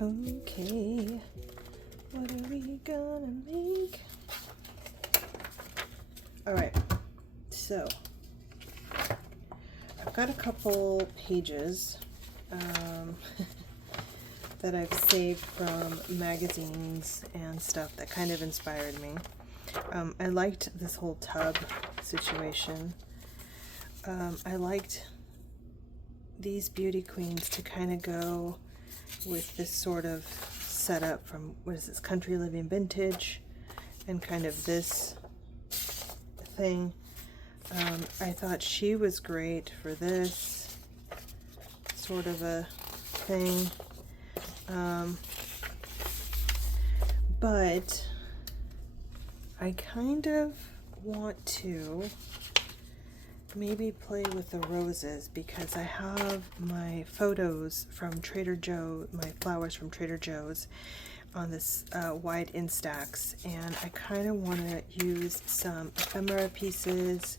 Okay, what are we gonna make? All right, so I've got a couple pages that I've saved from magazines and stuff that kind of inspired me. I liked this whole tub situation. I liked these beauty queens to kind of go with this sort of setup from, what is this, Country Living Vintage, and kind of this thing. I thought she was great for this sort of a thing. But I kind of want to maybe play with the roses, because I have my photos from Trader Joe, my flowers from Trader Joe's on this wide Instax, and I kind of want to use some ephemera pieces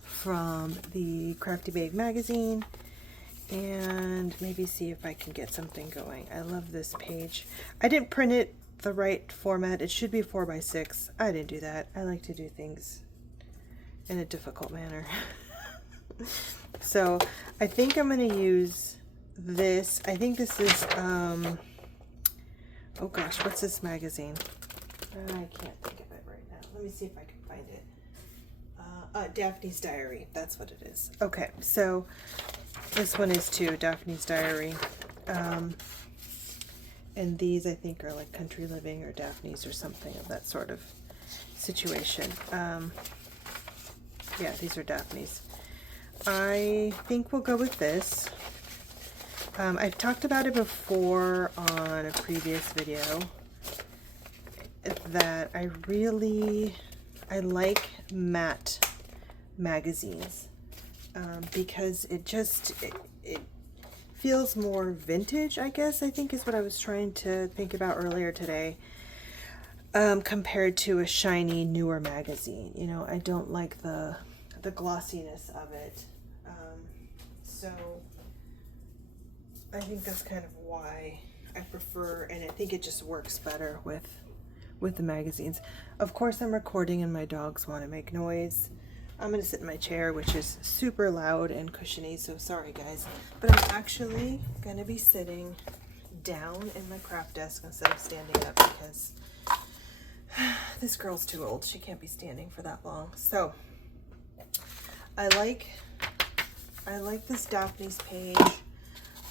from the Crafty Babe magazine and maybe see if I can get something going. I love this page. I didn't print it the right format. It should be 4x6. I didn't do that. I like to do things in a difficult manner. So I think I'm going to use this. I think this is, oh gosh, what's this magazine? I can't think of it right now. Let me see if I can find it. Daphne's Diary. That's what it is. Okay, so this one is too, Daphne's Diary. And these I think are like Country Living or Daphne's or something of that sort of situation. Yeah, these are Daphne's. I think we'll go with this. I've talked about it before on a previous video that I like matte magazines because it feels more vintage, I guess, I think is what I was trying to think about earlier today, compared to a shiny newer magazine. You know, I don't like the glossiness of it, so I think that's kind of why I prefer, and I think it just works better with the magazines. Of course, I'm recording and my dogs want to make noise. I'm going to sit in my chair, which is super loud and cushiony, so sorry guys. But I'm actually going to be sitting down in my craft desk instead of standing up, because this girl's too old. She can't be standing for that long. So I like this Daphne's page.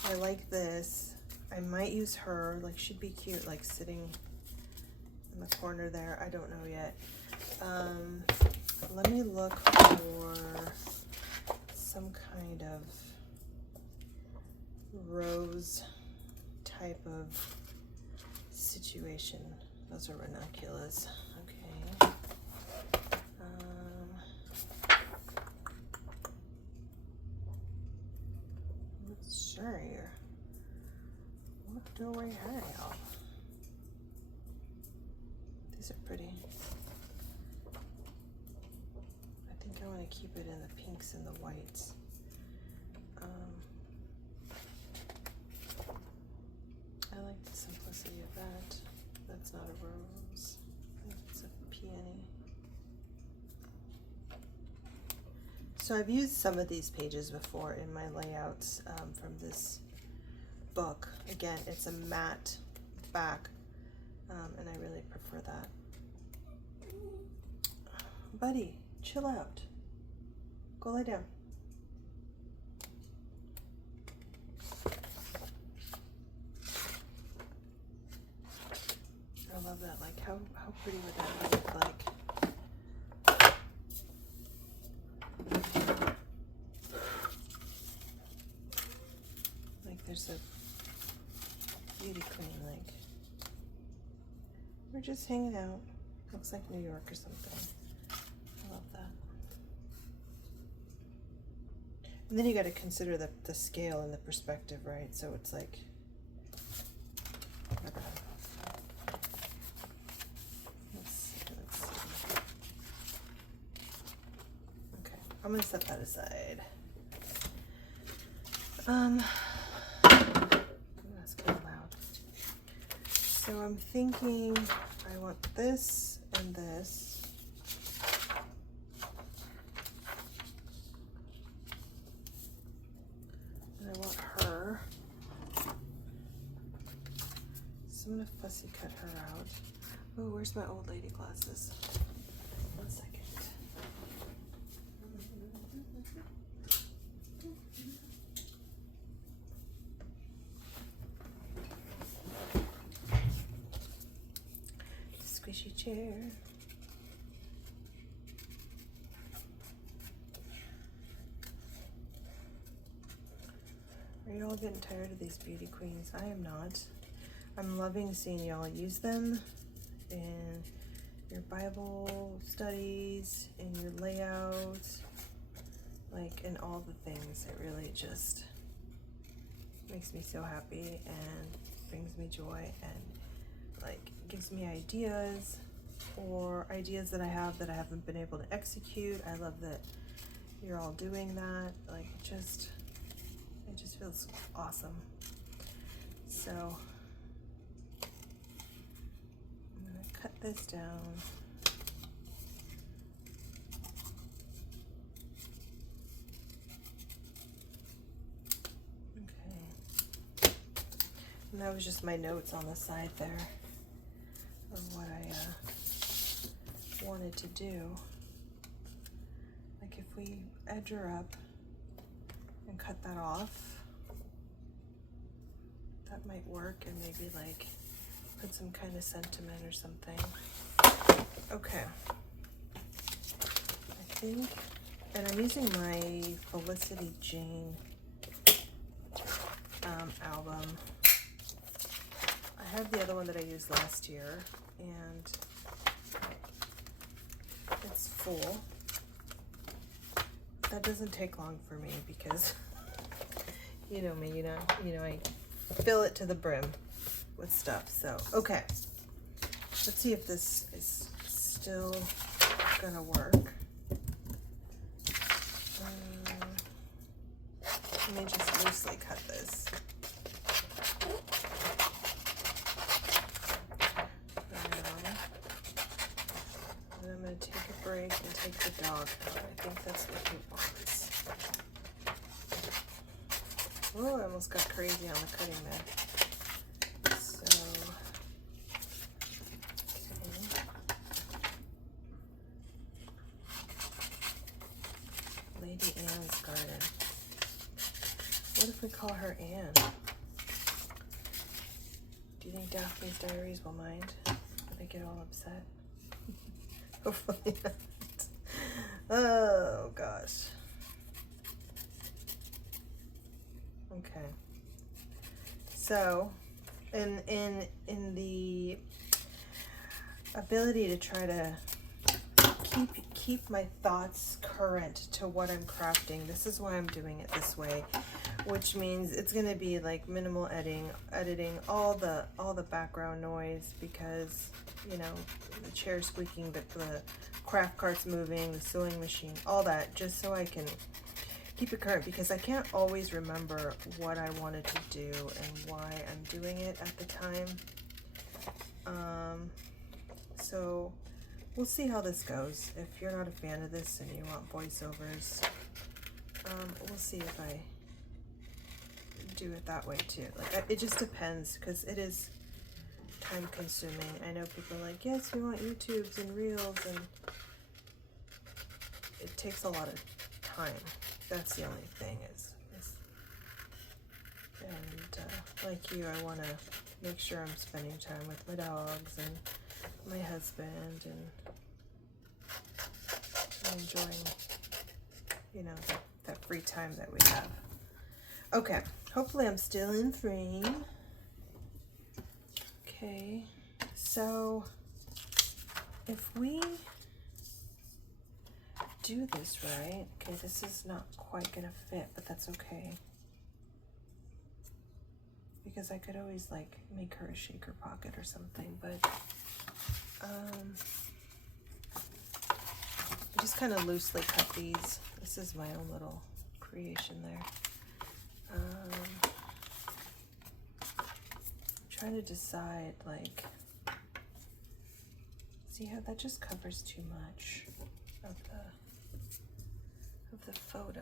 I like this. I might use her, like she'd be cute, like sitting in the corner there. I don't know yet. Let me look for some kind of rose type of situation. Those are ranunculus. Okay. Let's see. What do we have? These are pretty. I think I want to keep it in the pinks and the whites. I like the simplicity of that. That's not a rose. I think it's a peony. So I've used some of these pages before in my layouts from this book. Again, it's a matte back, and I really prefer that. Buddy, chill out. Go lay down. I love that. Like, how pretty would that look like? Like, there's a beauty queen, like, we're just hanging out. Looks like New York or something. I love that. And then you got to consider the scale and the perspective, right? So it's like, let's see. Okay, I'm gonna set that aside. That's kind of loud. So I'm thinking I want this and this. And I want her. So I'm gonna fussy cut her out. Oh, where's my old lady glasses? 1 second. Squishy chair. Are you all getting tired of these beauty queens? I am not. I'm loving seeing y'all use them in your Bible studies, in your layouts, like in all the things. It really just makes me so happy and brings me joy and like gives me ideas, or ideas that I have that I haven't been able to execute. I love that you're all doing that. Like it just feels awesome. So I'm gonna cut this down. Okay. And that was just my notes on the side there of what I wanted to do. Like if we edge her up and cut that off, that might work, and maybe like put some kind of sentiment or something. Okay. I think, and I'm using my Felicity Jane album. I have the other one that I used last year, and it's full. That doesn't take long for me because you know me, you know I fill it to the brim with stuff. So okay, let's see if this is still gonna work. Let me just loosely cut this. And I'm gonna take a break and take the dog out. I think that's what he wants. Oh, I almost got crazy on the cutting there. So, okay. Lady Anne's garden. What if we call her Anne? Do you think Daphne's Diaries will mind? Will they get all upset? Hopefully not. Oh gosh. Okay. So, in the ability to try to keep my thoughts current to what I'm crafting, this is why I'm doing it this way, which means it's going to be like minimal editing all the background noise, because you know, the chair squeaking, the craft carts moving, the sewing machine, all that, just so I can keep it current, because I can't always remember what I wanted to do and why I'm doing it at the time. So we'll see how this goes. If you're not a fan of this and you want voiceovers, we'll see if I do it that way too. Like it just depends, because it is time consuming. I know people are like, yes, we want YouTubes and Reels, and it takes a lot of time. That's the only thing is and like you, I want to make sure I'm spending time with my dogs and my husband and enjoying, you know, that free time that we have. Okay, hopefully I'm still in frame. Okay, so if we do this right, okay, this is not quite gonna fit, but that's okay, because I could always like make her a shaker pocket or something, but I just kind of loosely cut these. This is my own little creation there. trying to decide, like, see how that just covers too much of the photo.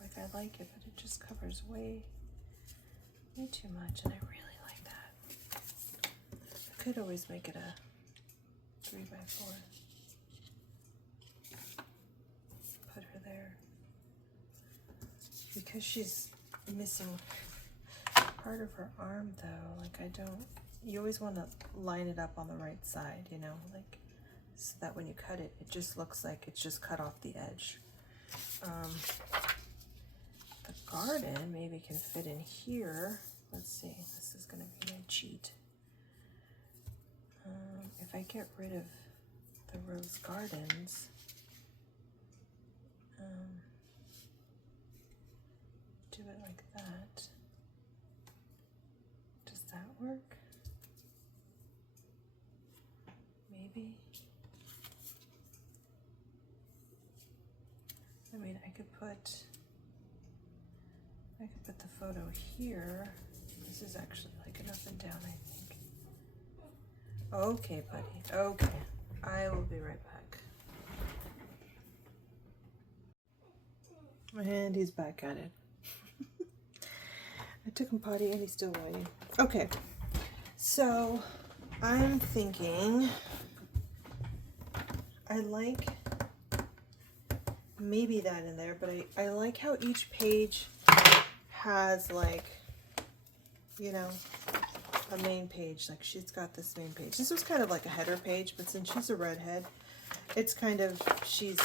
Like, I like it, but it just covers way too much, and I really like that. I could always make it a 3x4. Put her there. Because she's missing part of her arm though, like you always want to line it up on the right side, you know, like, so that when you cut it, it just looks like it's just cut off the edge. The garden maybe can fit in here. Let's see, this is going to be my cheat. If I get rid of the rose gardens, do it like that. Does that work? Maybe. I mean, I could put the photo here. This is actually like an up and down, I think. Okay, buddy. Okay. I will be right back. And he's back at it. I took him potty and he's still whining. Okay. So I'm thinking I like maybe that in there, but I like how each page has, like, you know, a main page. Like, she's got this main page. This was kind of like a header page, but since she's a redhead, it's kind of, she's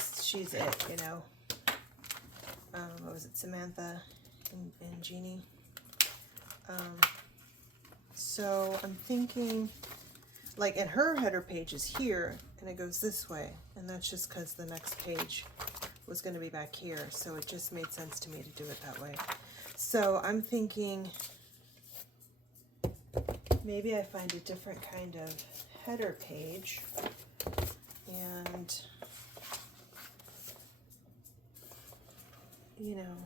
it, you know. What was it, Samantha and Jeannie? So I'm thinking, like, and her header page is here, and it goes this way, and that's just because the next page was going to be back here, so it just made sense to me to do it that way. So I'm thinking maybe I find a different kind of header page, and, you know,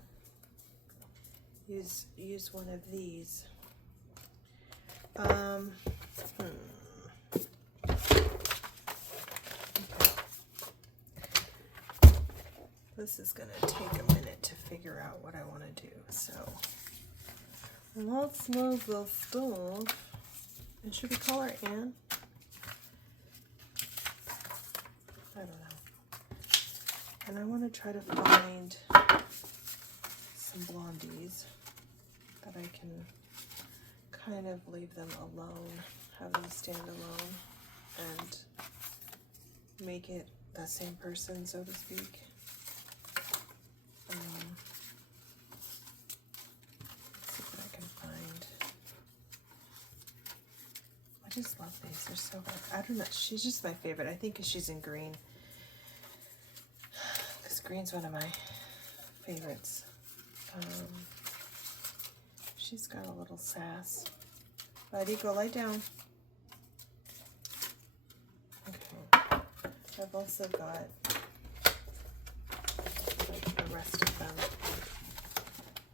use one of these. Okay. This is going to take a minute to figure out what I want to do, so let's move the stuff. And should we call her Anne? I don't know. And I want to try to find some blondies that I can kind of leave them alone, have them stand alone, and make it the same person, so to speak. Let's see what I can find. I just love these. They're so good. I don't know. She's just my favorite. I think because she's in green. Because green's one of my favorites. She's got a little sass. Buddy, go lie down. Okay. I've also got, like, the rest of them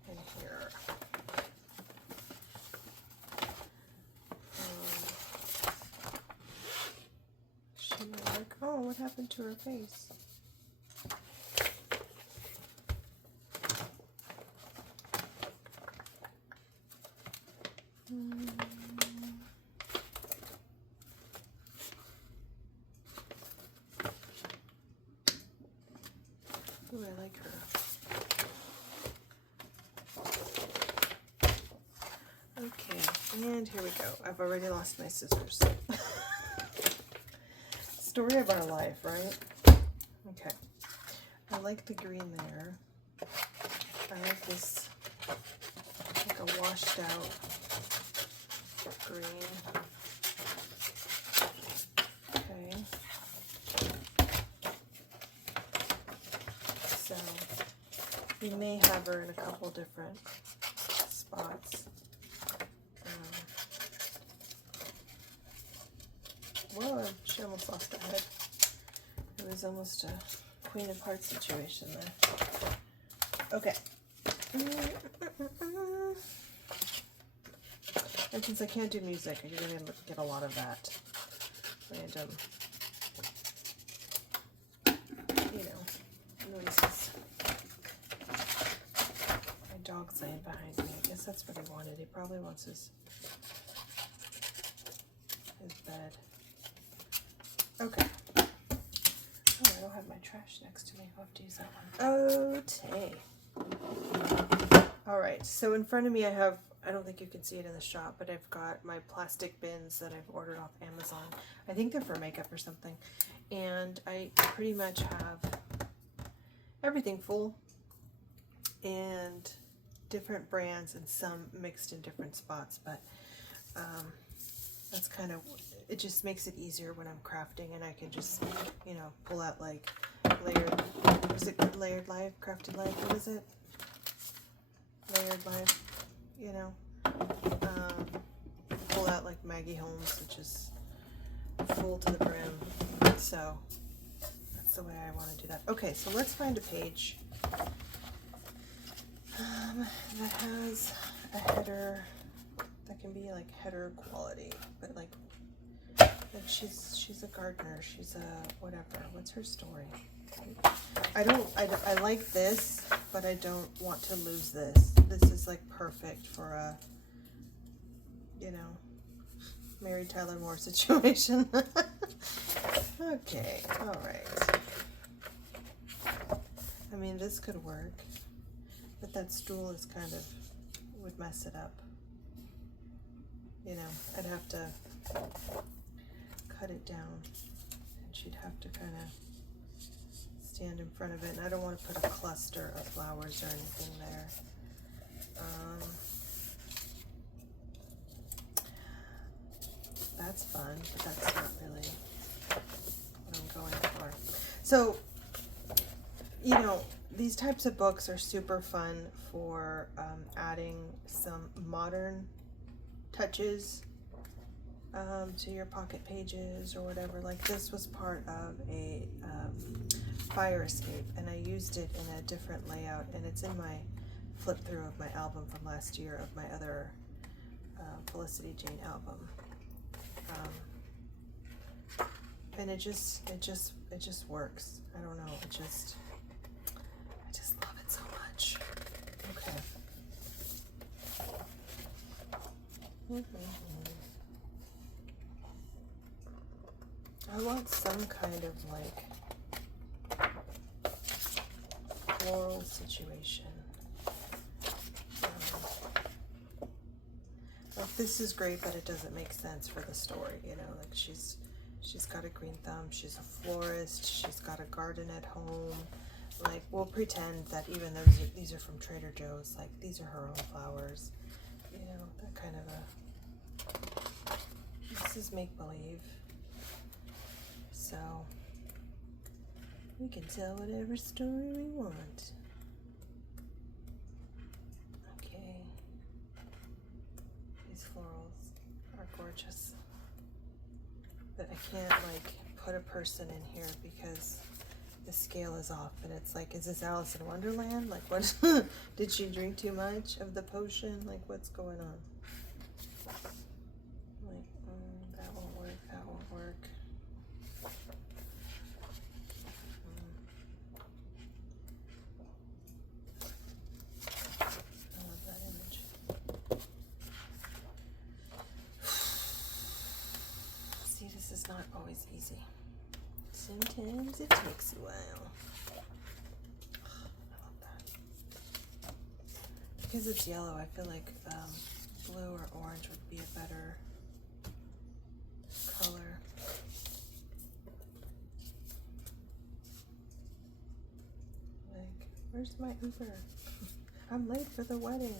in here. She like, oh, what happened to her face? Ooh, I like her. Okay, and here we go. I've already lost my scissors. Story of our life, right? Okay. I like the green there. I like this, like a washed out green. Okay. So we may have her in a couple different spots. Whoa, she almost lost her head. It was almost a Queen of Hearts situation there. Okay. And since I can't do music, you're going to get a lot of that random, you know, noises. My dog's laying behind me. I guess that's what he wanted. He probably wants his bed. Okay. Oh, I don't have my trash next to me. I'll have to use that one. Okay. All right. So in front of me, I don't think you can see it in the shop, but I've got my plastic bins that I've ordered off Amazon. I think they're for makeup or something. And I pretty much have everything full and different brands and some mixed in different spots, but that's kind of, it just makes it easier when I'm crafting, and I can just, you know, pull out like layered, is it layered live, crafted live, what is it? Layered live, you know, pull out like Maggie Holmes, which is full to the brim, so that's the way I want to do that. Okay, so let's find a page that has a header that can be like header quality, but like she's a gardener, she's a whatever, what's her story? I like this, but I don't want to lose this. This is like perfect for a, you know, Mary Tyler Moore situation. Okay, all right. I mean, this could work, but that stool is kind of, would mess it up. You know, I'd have to cut it down, and she'd have to kind of stand in front of it, and I don't want to put a cluster of flowers or anything there. That's fun, but that's not really what I'm going for. So, you know, these types of books are super fun for adding some modern touches to your pocket pages or whatever. Like this was part of a fire escape, and I used it in a different layout, and it's in my flip through of my album from last year of my other Felicity Jane album. And it just works. I don't know, I just love it so much. Okay. I want some kind of like floral situation. Like this is great, but it doesn't make sense for the story, you know, like she's got a green thumb, she's a florist, she's got a garden at home. Like, we'll pretend that even though these are from Trader Joe's, like these are her own flowers, you know, that kind of this is make-believe. So we can tell whatever story we want. Okay. These florals are gorgeous. But I can't like put a person in here because the scale is off, and it's like, is this Alice in Wonderland? Like, what? Did she drink too much of the potion? Like, what's going on? Like, that won't work, that won't work. I love that image. See, this is not always easy. Sometimes it takes a while. I love that. Because it's yellow, I feel like blue or orange would be a better color. Like, where's my Uber? I'm late for the wedding.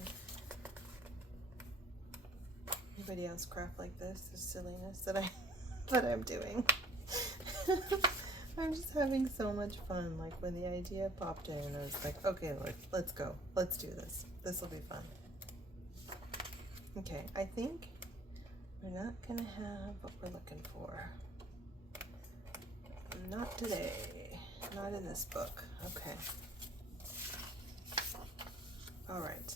Anybody else craft like this? The silliness that I'm doing. I'm just having so much fun. Like when the idea popped in, I was like, okay, let's go. Let's do this. This will be fun. Okay, I think we're not gonna have what we're looking for. Not today. Not in this book. Okay. All right.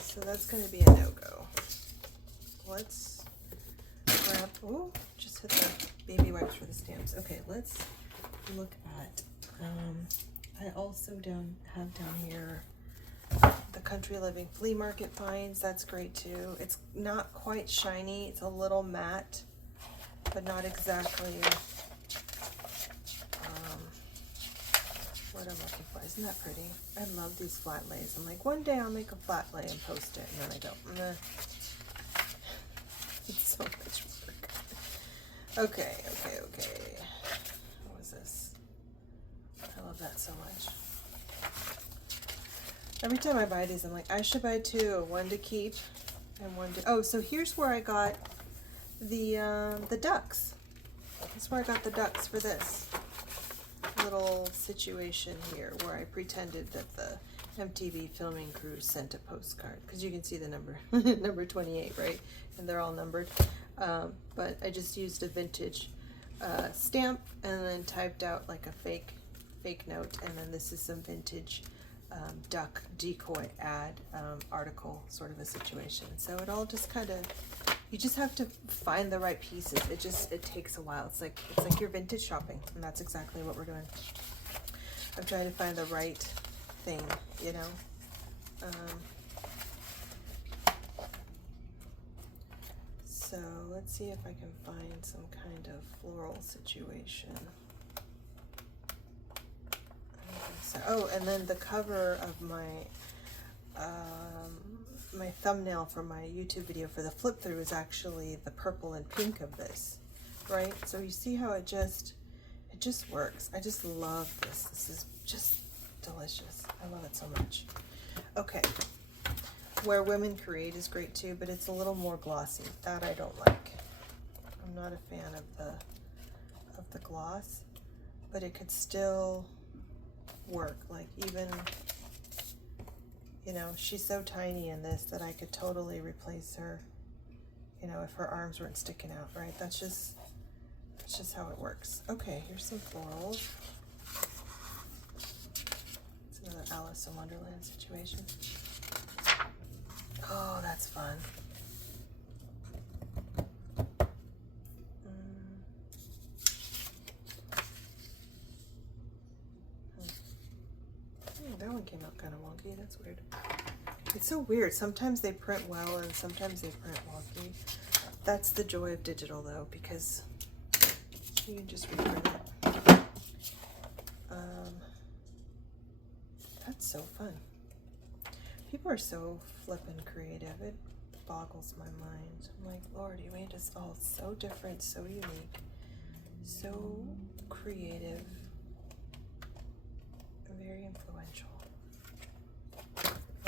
So that's gonna be a no-go. let's grab, oh, just hit the baby wipes for the stamps. Okay, let's look at, I also have down here the Country Living Flea Market finds. That's great too. It's not quite shiny. It's a little matte, but not exactly what I'm looking for. Isn't that pretty? I love these flat lays. I'm like, one day I'll make a flat lay and post it, and then I go, meh. It's so much work. Okay. What was this? I love that so much. Every time I buy these, I'm like, I should buy two, one to keep and one to, oh, so here's where I got the ducks. That's where I got the ducks for this little situation here, where I pretended that the MTV filming crew sent a postcard, because you can see the number, number 28, right? And they're all numbered. But I just used a vintage stamp and then typed out like a fake note, and then this is some vintage duck decoy ad article sort of a situation. So it all just kind of, you just have to find the right pieces. It takes a while. It's like you're vintage shopping, and that's exactly what we're doing. I'm trying to find the right thing, you know. So let's see if I can find some kind of floral situation. So, oh, and then the cover of my my thumbnail for my YouTube video for the flip through is actually the purple and pink of this, right? So you see how it just works. I just love this. This is just delicious. I love it so much. Okay, Where Women Create is great too, but it's a little more glossy. That I don't like. I'm not a fan of the gloss, but it could still work. Like, even, you know, she's so tiny in this that I could totally replace her, you know, if her arms weren't sticking out, right? That's just how it works. Okay, here's some florals. It's another Alice in Wonderland situation. Oh, that's fun. That one came out kind of wonky. That's weird. It's so weird. Sometimes they print well and sometimes they print wonky. That's the joy of digital, though, because you can just reprint it. That's so fun. People are so flippin' creative. It boggles my mind. I'm like, Lord, you made us all so different, so unique, so creative, very influential.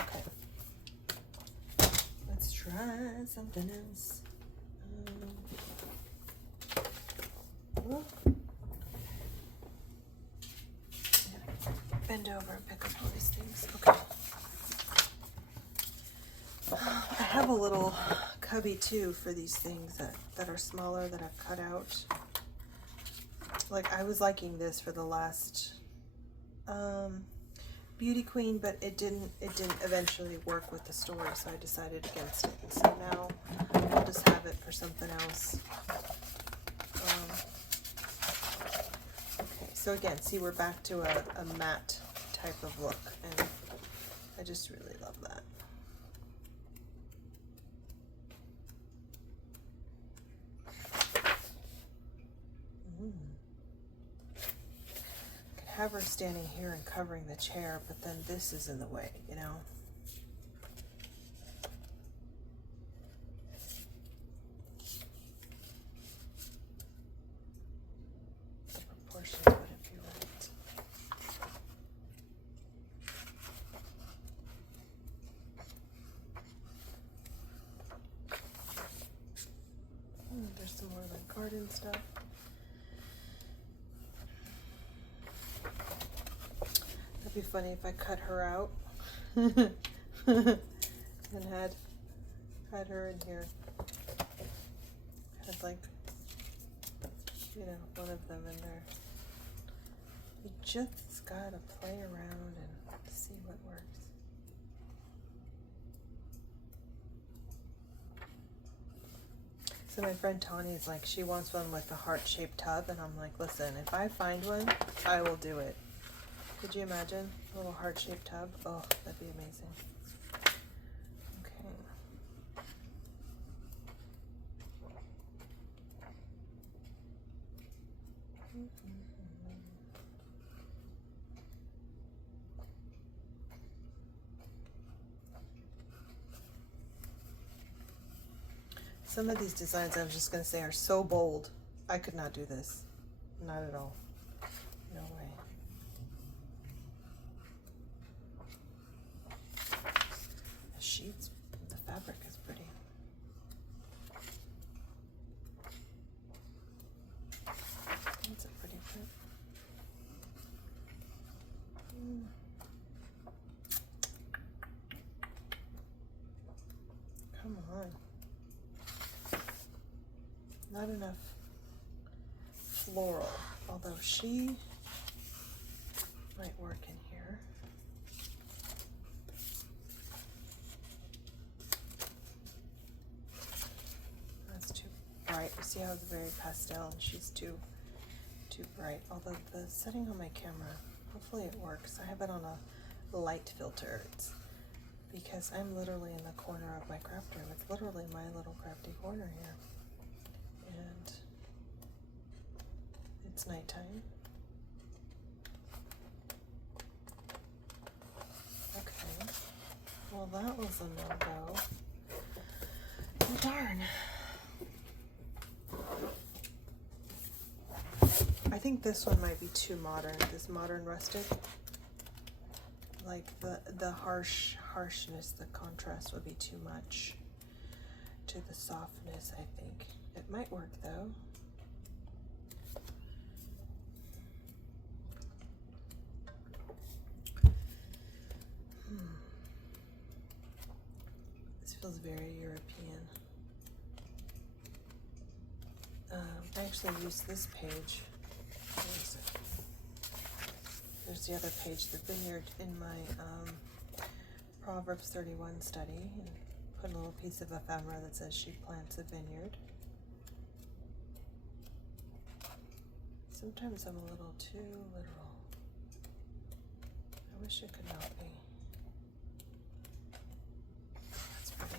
Okay, let's try something else. Bend over and pick up all these things. Okay. I have a little cubby too for these things that are smaller that I've cut out. Like, I was liking this for the last Beauty Queen, but it didn't eventually work with the story, so I decided against it. And so now I'll just have it for something else. Okay, so again, see, we're back to a matte type of look, and I just really love that. Have her standing here and covering the chair, but then this is in the way, you know? The proportions wouldn't be right. There's some more like garden stuff. It'd be funny if I cut her out and had her in here. Had, like, you know, one of them in there. You just gotta play around and see what works. So my friend Tawny's like, she wants one with a heart-shaped tub, and I'm like, listen, if I find one, I will do it. Could you imagine a little heart-shaped tub? Oh, that'd be amazing. Okay. Some of these designs, I was just going to say, are so bold. I could not do this. Not at all. No way. The sheets, the fabric is pretty. That's a pretty print. Come on. Not enough floral, although she might work in here. That's too bright. You see how it's very pastel, and she's too bright. Although the setting on my camera, hopefully it works. I have it on a light filter. It's because I'm literally in the corner of my craft room. It's literally my little crafty corner here. And it's nighttime. Okay. Well, that was a no-go. Oh, darn. I think this one might be too modern. This modern rustic. Like the harshness, the contrast would be too much to the softness, I think. It might work though. This feels very European. I actually used this page. Where is it? There's the other page, the vineyard, in my Proverbs 31 study, and put a little piece of ephemera that says she plants a vineyard. Sometimes I'm a little too literal. I wish it could not be. That's pretty.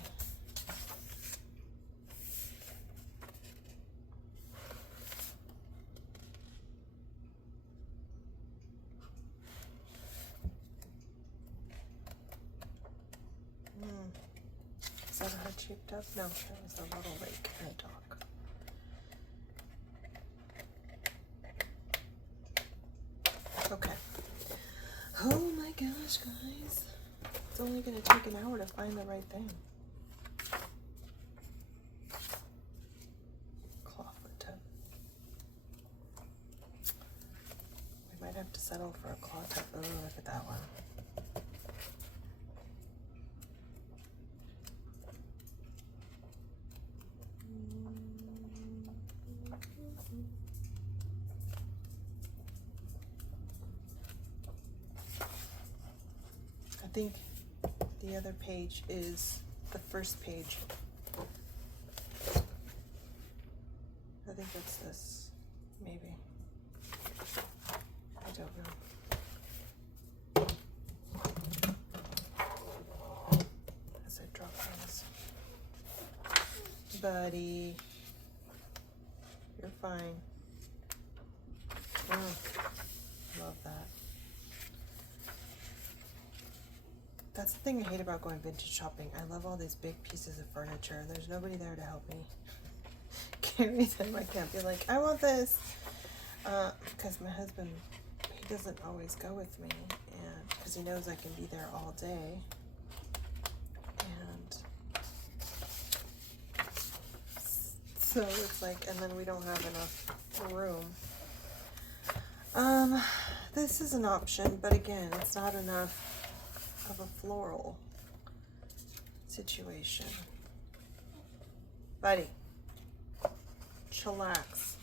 Is that a heart-shaped tub? No, that was a little lake and a dock. Okay. Oh my gosh, guys. It's only going to take an hour to find the right thing. Clawfoot tub. We might have to settle for a claw tub. Oh, look at that one. I think the other page is the first page. I think it's this, maybe. I don't know. As I drop things. Buddy, you're fine. Love that. That's the thing I hate about going vintage shopping. I love all these big pieces of furniture. There's nobody there to help me carry them. I can't be like, I want this. Because my husband, he doesn't always go with me, and because he knows I can be there all day. And so it's like, and then we don't have enough room. This is an option, but again, it's not enough of a floral situation. Buddy, chillax.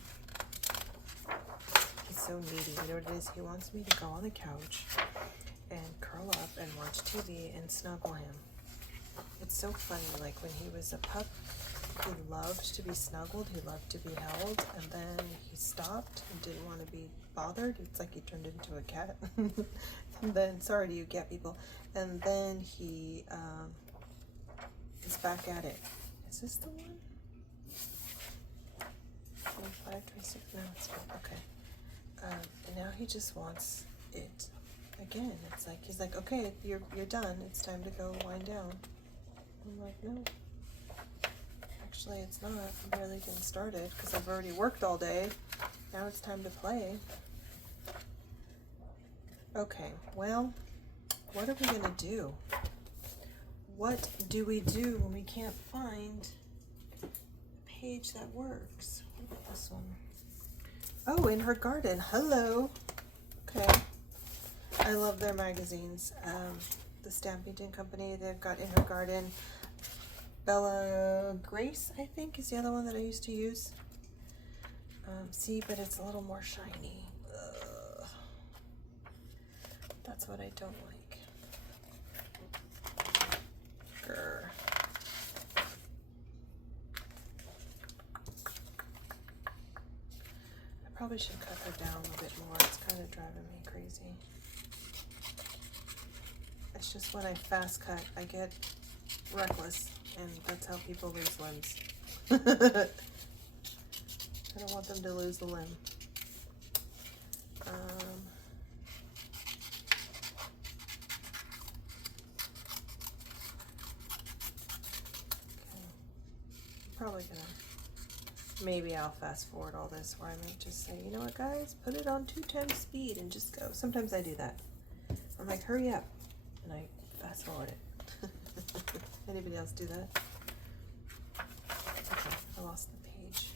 He's so needy. You know what it is? He wants me to go on the couch and curl up and watch TV and snuggle him. It's so funny, like when he was a pup, he loved to be snuggled, he loved to be held, and then he stopped and didn't want to be bothered. It's like he turned into a cat. And then, sorry to you cat people, and then he is back at it. Is this the one? 25, 26, no, it's not. Okay. And now he just wants it again. It's like, he's like, okay, you're done. It's time to go wind down. I'm like, no. Actually, it's not. I'm barely getting started because I've already worked all day. Now it's time to play. Okay, well, what are we gonna do? What do we do when we can't find a page that works? What about this one? Oh, In Her Garden. Hello. Okay. I love their magazines. The Stampington Company, they've got In Her Garden. Bella Grace, I think, is the other one that I used to use. See, but it's a little more shiny. Ugh. That's what I don't like. Grr. I probably should cut her down a bit more. It's kind of driving me crazy. It's just when I fast cut, I get reckless, and that's how people lose limbs. I don't want them to lose the limb. Probably gonna, maybe I'll fast forward all this, where I might just say, you know what guys, put it on 2 times speed and just go. Sometimes I do that. I'm like, hurry up, and I fast forward it. Anybody else do that? Okay, I lost the page.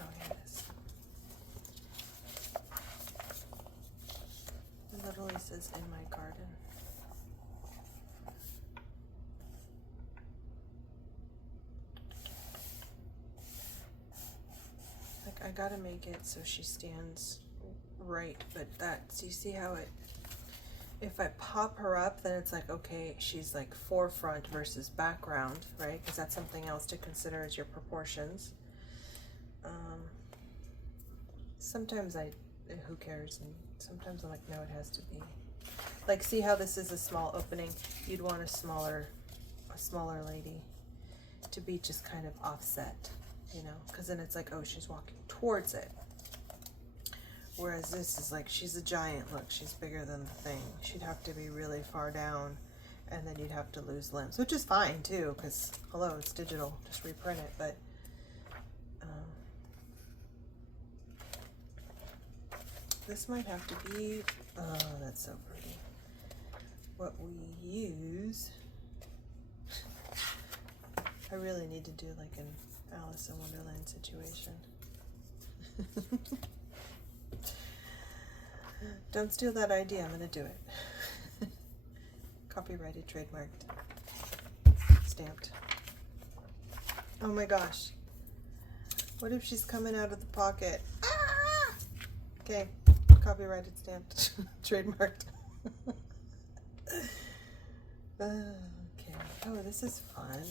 Oh, here it is. It literally says In My Garden. I gotta make it so she stands right, but that's, you see how it, if I pop her up, then it's like, okay, she's like forefront versus background, right? Because that's something else to consider as your proportions. Sometimes who cares? And sometimes I'm like, no, it has to be. Like, see how this is a small opening? You'd want a smaller lady to be just kind of offset. You know, because then it's like, oh, she's walking towards it. Whereas this is like, she's a giant. Look, she's bigger than the thing. She'd have to be really far down, and then you'd have to lose limbs, which is fine too, because hello, it's digital. Just reprint it. But this might have to be. Oh, that's so pretty. What we use. I really need to do like an Alice in Wonderland situation. Don't steal that idea. I'm gonna do it. Copyrighted, trademarked, stamped. Oh my gosh. What if she's coming out of the pocket? Ah! Okay, copyrighted, stamped, trademarked. Okay. Oh, this is fun.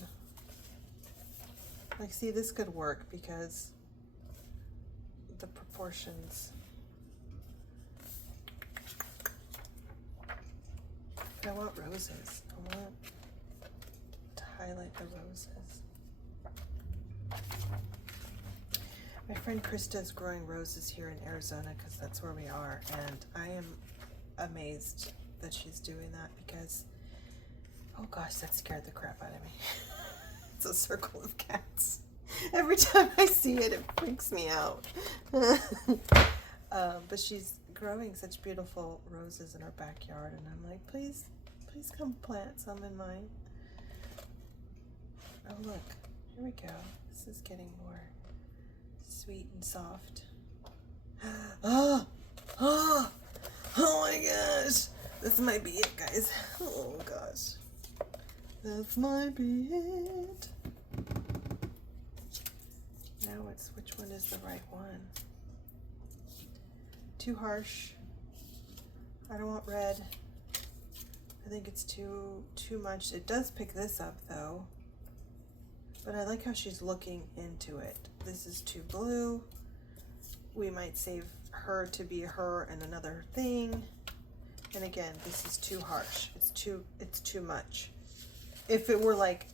Like, see, this could work because the proportions. But I want roses. I want to highlight the roses. My friend Krista's growing roses here in Arizona because that's where we are, and I am amazed that she's doing that because, oh gosh, that scared the crap out of me. It's a circle of cats. Every time I see it, it freaks me out. But she's growing such beautiful roses in her backyard, and I'm like, please come plant some in mine. Oh look, here we go. This is getting more sweet and soft. Oh my gosh. This might be it, guys. Oh gosh. This might be it. Now it's, which one is the right one? Too harsh. I don't want red. I think it's too much. It does pick this up though. But I like how she's looking into it. This is too blue. We might save her to be her and another thing. And again, this is too harsh. It's too much. If it were like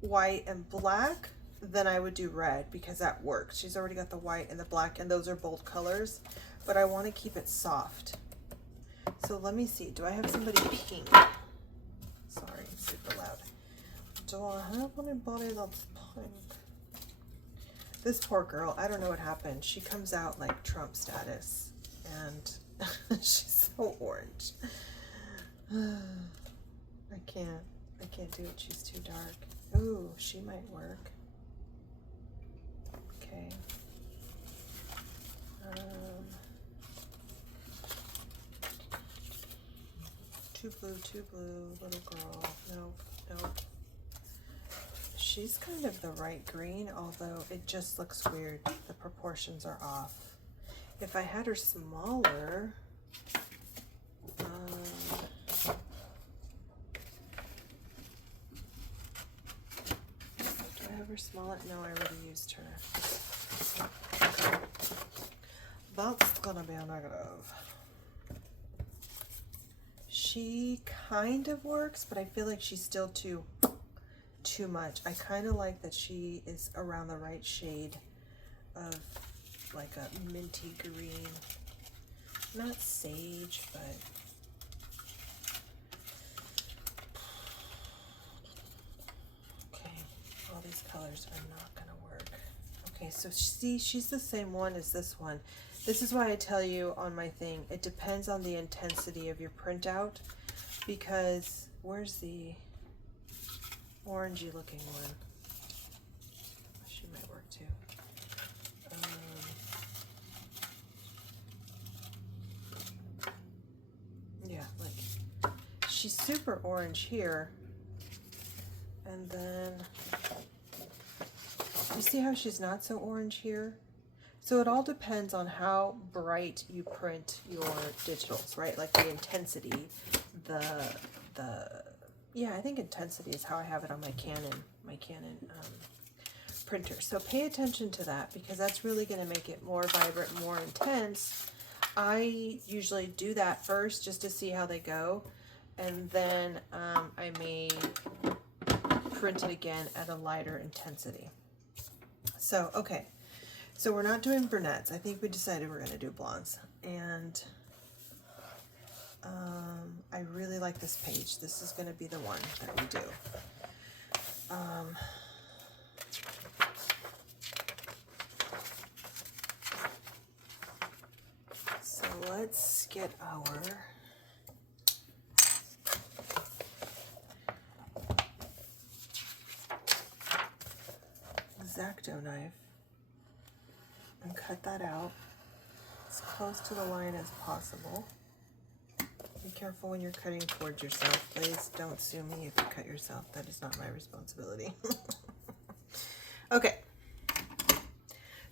white and black, then I would do red because that works. She's already got the white and the black, and those are bold colors, but I want to keep it soft. So let me see, do I have somebody pink? Sorry, it's super loud. Do I have anybody that's pink? This poor girl, I don't know what happened. She comes out like Trump status, and she's so orange. I can't do it, she's too dark. Ooh, she might work. Okay. Too blue, little girl. Nope. She's kind of the right green, although it just looks weird. The proportions are off. If I had her smaller, do I have her smaller? No, I already used her. Okay. That's gonna be a negative. She kind of works, but I feel like she's still too much. I kind of like that she is around the right shade of like a minty green. Not sage, but okay, all these colors are not gonna work. Okay, so see, she's the same one as this one. This is why I tell you on my thing, it depends on the intensity of your printout, because where's the orangey looking one? She might work too. Yeah, like she's super orange here, and then you see how she's not so orange here? So it all depends on how bright you print your digitals, right? Like the intensity, yeah, I think intensity is how I have it on my Canon printer. So pay attention to that, because that's really going to make it more vibrant, more intense. I usually do that first just to see how they go, and then I may print it again at a lighter intensity. So, okay. So we're not doing brunettes. I think we decided we're going to do blondes. And I really like this page. This is going to be the one that we do. So let's get our X-Acto knife and cut that out as close to the line as possible. Be careful when you're cutting towards yourself. Please don't sue me if you cut yourself. That is not my responsibility. Okay.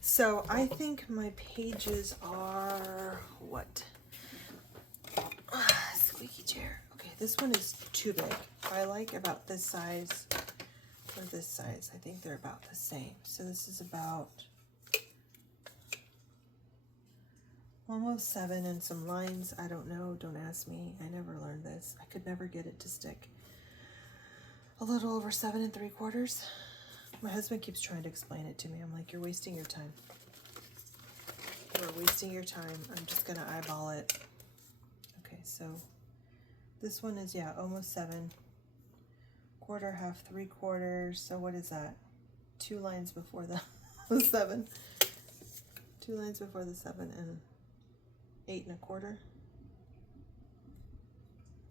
So I think my pages are what? Squeaky chair. Okay, this one is too big. I like about this size or this size. I think they're about the same. So this is about almost 7 and some lines. I don't know. Don't ask me. I never learned this. I could never get it to stick. A little over 7 3/4. My husband keeps trying to explain it to me. I'm like, you're wasting your time. You're wasting your time. I'm just going to eyeball it. Okay, so this one is, yeah, almost 7. 1/4, 1/2, 3/4. So what is that? 2 lines before the 7. 2 lines before the 7 and 8 1/4.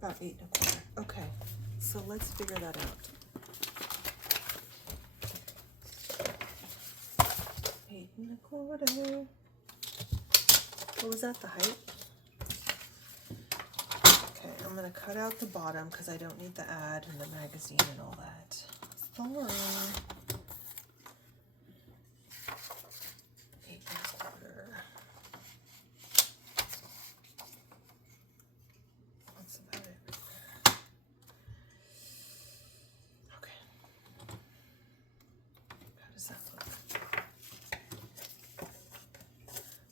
About 8 1/4. Okay, so let's figure that out. 8 1/4. What was that, the height? Okay, I'm gonna cut out the bottom because I don't need the ad and the magazine and all that. Sorry. 8 1/4.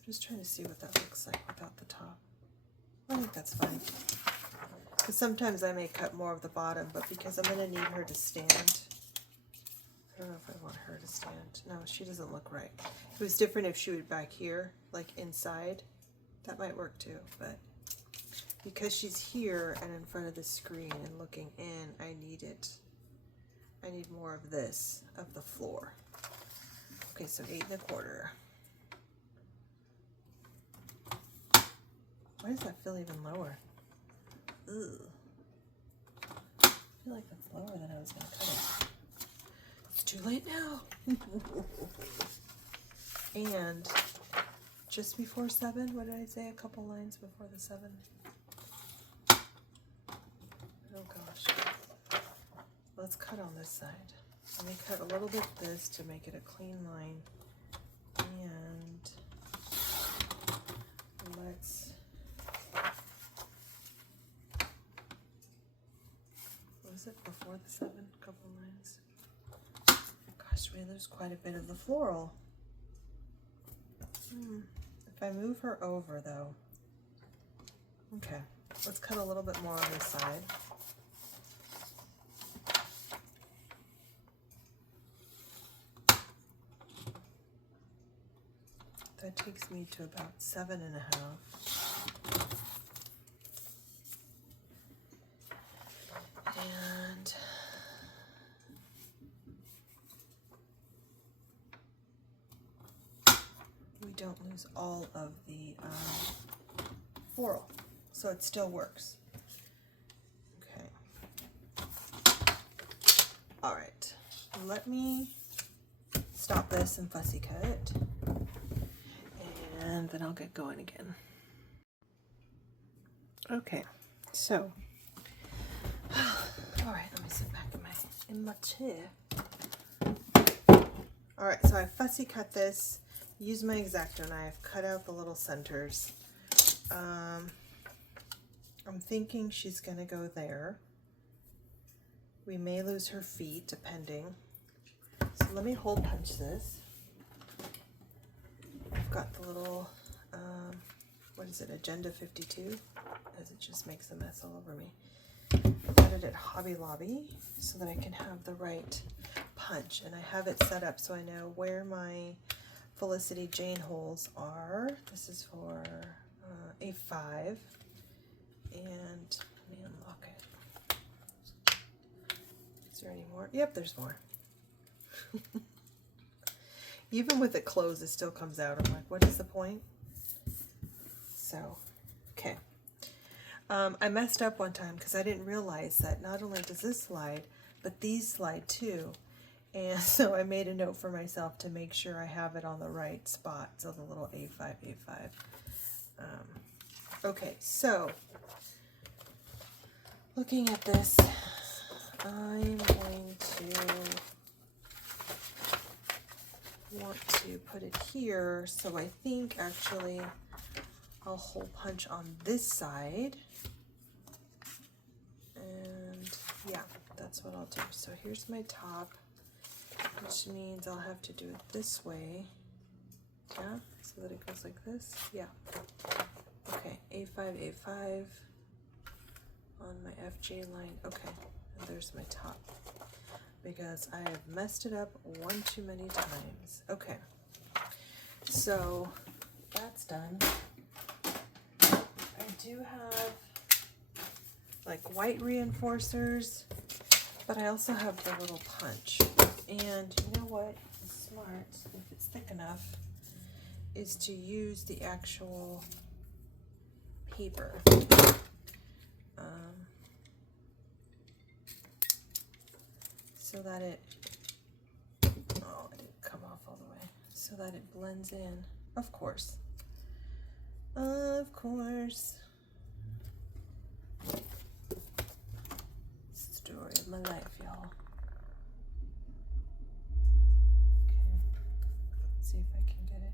Just trying to see what that looks like without the top. I think that's fine. Because sometimes I may cut more of the bottom, but because I'm going to need her to stand. I don't know if I want her to stand. No, she doesn't look right. It was different if she was back here, like inside. That might work too, but because she's here and in front of the screen and looking in, I need more of this, of the floor. Okay, so 8 1/4. Why does that feel even lower? Ugh. I feel like that's lower than I was going to cut it. It's too late now. And just before 7, what did I say? A couple lines before the 7. Oh gosh. Let's cut on this side. Let me cut a little bit of this to make it a clean line. And let's, what was it, before the 7? A couple lines. Gosh, we lose quite a bit of the floral. If I move her over though, okay, let's cut a little bit more on this side. That takes me to about 7 1/2. And we don't lose all of the floral, so it still works. Okay. All right, let me stop this and fussy cut it, and then I'll get going again. Okay, so, all right, let me sit back in my chair. All right, so I fussy cut this, use my X-Acto knife, cut out the little centers. I'm thinking she's gonna go there. We may lose her feet, depending. So let me hole punch this. I've got the little, what is it, Agenda 52, as it just makes a mess all over me. I got it at Hobby Lobby so that I can have the right punch, and I have it set up so I know where my Felicity Jane holes are. This is for A5, and let me unlock it. Is there any more? Yep, there's more. Even with it closed, it still comes out. I'm like, what is the point? So, okay. I messed up one time because I didn't realize that not only does this slide, but these slide too. And so I made a note for myself to make sure I have it on the right spot. So the little A5, A5. Okay, so looking at this, I'm going to want to put it here. So I think actually I'll hole punch on this side. And yeah, that's what I'll do. So here's my top, which means I'll have to do it this way. Yeah, so that it goes like this. Yeah. Okay, A5, A5 on my FJ line. Okay, and there's my top, because I have messed it up one too many times. Okay, so that's done. I do have like white reinforcers, but I also have the little punch. And you know what is smart, if it's thick enough, is to use the actual paper. So that it, oh, it didn't come off all the way, so that it blends in, of course. Of course. Story of my life, y'all. Okay, let's see if I can get it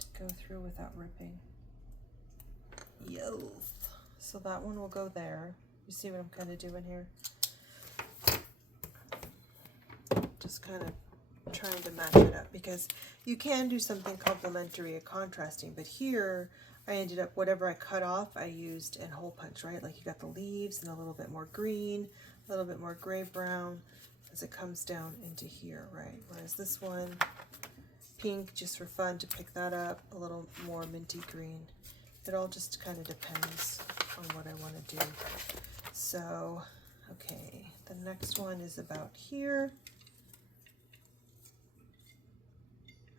to go through without ripping. Yo. So that one will go there. You see what I'm kind of doing here? Just kind of trying to match it up, because you can do something complementary or contrasting, but here I ended up, whatever I cut off, I used in hole punch, right? Like you got the leaves and a little bit more green, a little bit more gray brown as it comes down into here, right? Whereas this one, pink, just for fun to pick that up, a little more minty green. It all just kind of depends on what I want to do. So, okay, the next one is about here.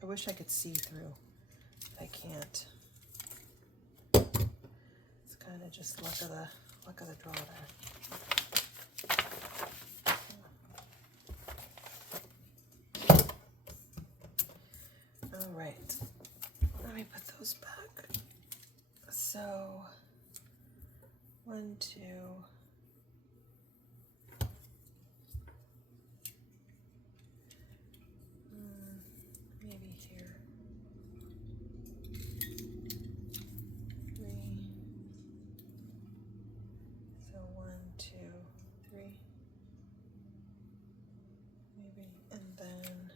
I wish I could see through. I can't. It's kind of just luck of the draw there. All right, let me put those back. So 1, 2. Maybe here. 3. So 1, 2, 3. Maybe, and then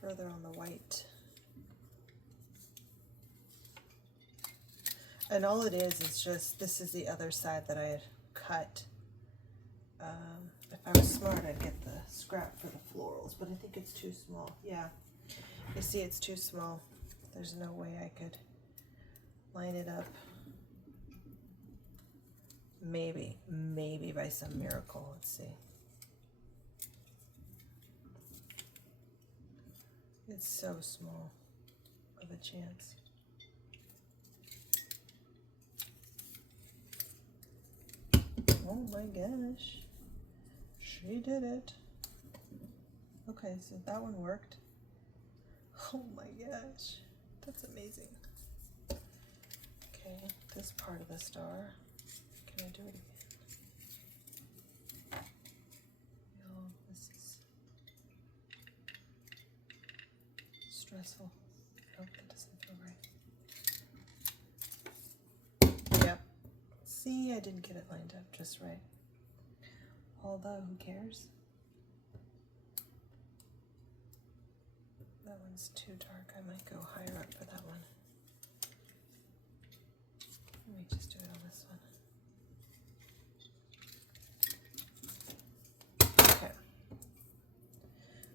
further on the white. And all it is just, this is the other side that I had cut. If I was smart, I'd get the scrap for the florals, but I think it's too small. Yeah, you see it's too small. There's no way I could line it up. Maybe by some miracle. Let's see. It's so small of a chance. Oh my gosh, she did it. Okay, so that one worked. Oh my gosh, that's amazing. Okay, this part of the star. Can I do it again? Oh, this is stressful. Oh, that doesn't feel right. Yep. See, I didn't get it lined up just right. Although, who cares? That one's too dark. I might go higher up for that one. Let me just do it on this one. Okay.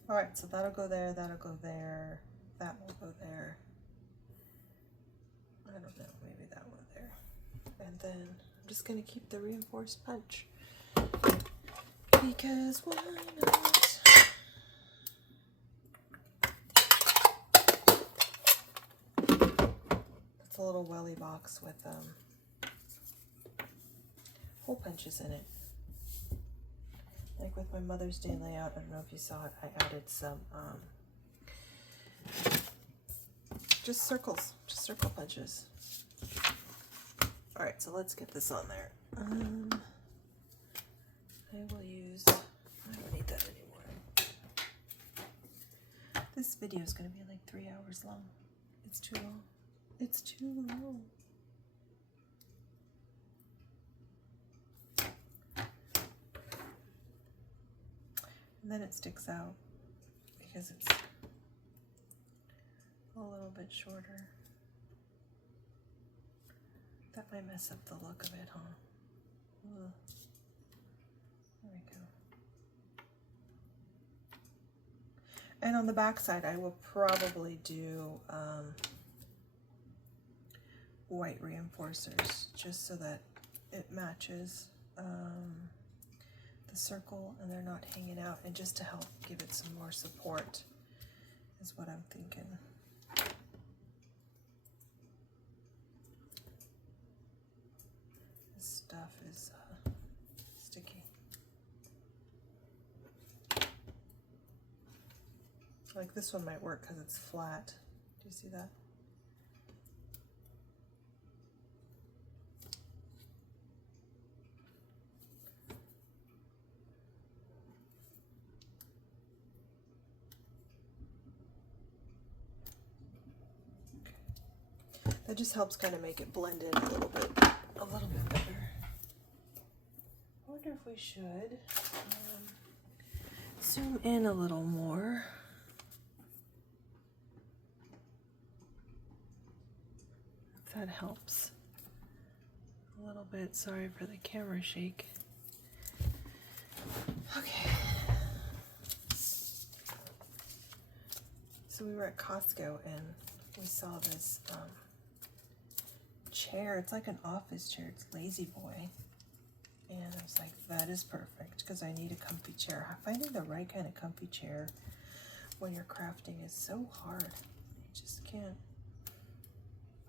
Alright, so that'll go there, that'll go there, that will go there. I don't know, maybe that one there. And then I'm just going to keep the reinforced punch. Because why not? That's a little welly box with hole punches in it. Like with my Mother's Day layout, I don't know if you saw it, I added some just circles, just circle punches. Alright, so let's get this on there. I will use, I don't need that anymore. This video is going to be like 3 hours long. It's too long. It's too long. And then it sticks out because it's a little bit shorter. That might mess up the look of it, huh? Ugh. There we go. And on the back side, I will probably do white reinforcers just so that it matches the circle and they're not hanging out, and just to help give it some more support is what I'm thinking. This stuff is sticky. Like this one might work because it's flat. Do you see that? That just helps kind of make it blend in a little bit better. I wonder if we should zoom in a little more. If that helps a little bit. Sorry for the camera shake. Okay. So we were at Costco and we saw this chair. It's like an office chair. It's Lazy Boy. And I was like, that is perfect because I need a comfy chair. Finding the right kind of comfy chair when you're crafting is so hard. You just can't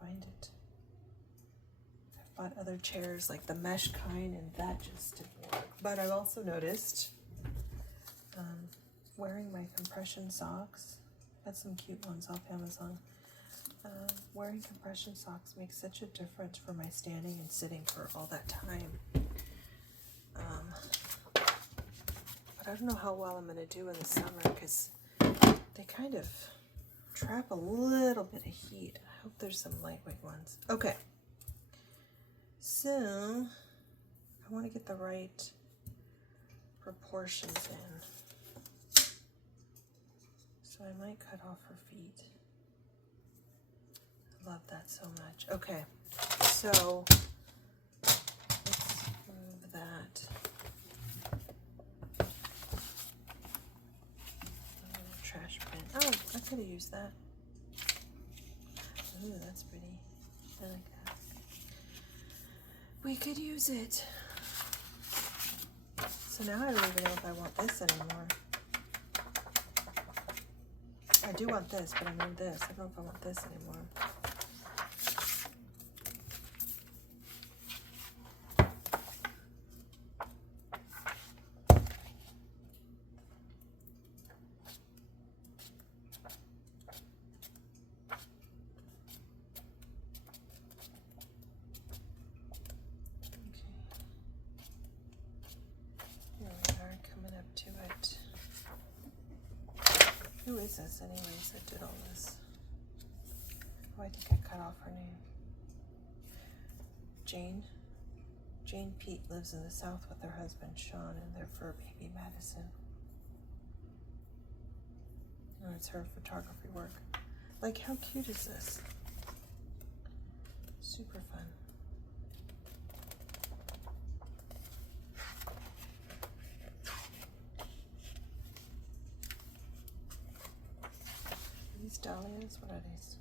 find it. I've bought other chairs like the mesh kind and that just didn't work. But I've also noticed wearing my compression socks. Got some cute ones off Amazon. Wearing compression socks makes such a difference for my standing and sitting for all that time. But I don't know how well I'm going to do in the summer because they kind of trap a little bit of heat. I hope there's some lightweight ones. Okay. So I want to get the right proportions in. So I might cut off her feet. I love that so much. Okay, so let's move that. Trash bin. Oh, I could have used that. Ooh, that's pretty. I like that. We could use it. So now I don't even know if I want this anymore. I do want this, but I need this. I don't know if I want this anymore. Who is this anyways that did all this? Oh, I think I cut off her name. Jane. Jane Pete lives in the South with her husband Sean and their fur baby Madison. Oh, it's her photography work. Like, how cute is this? Super fun. These dahlias, what are these?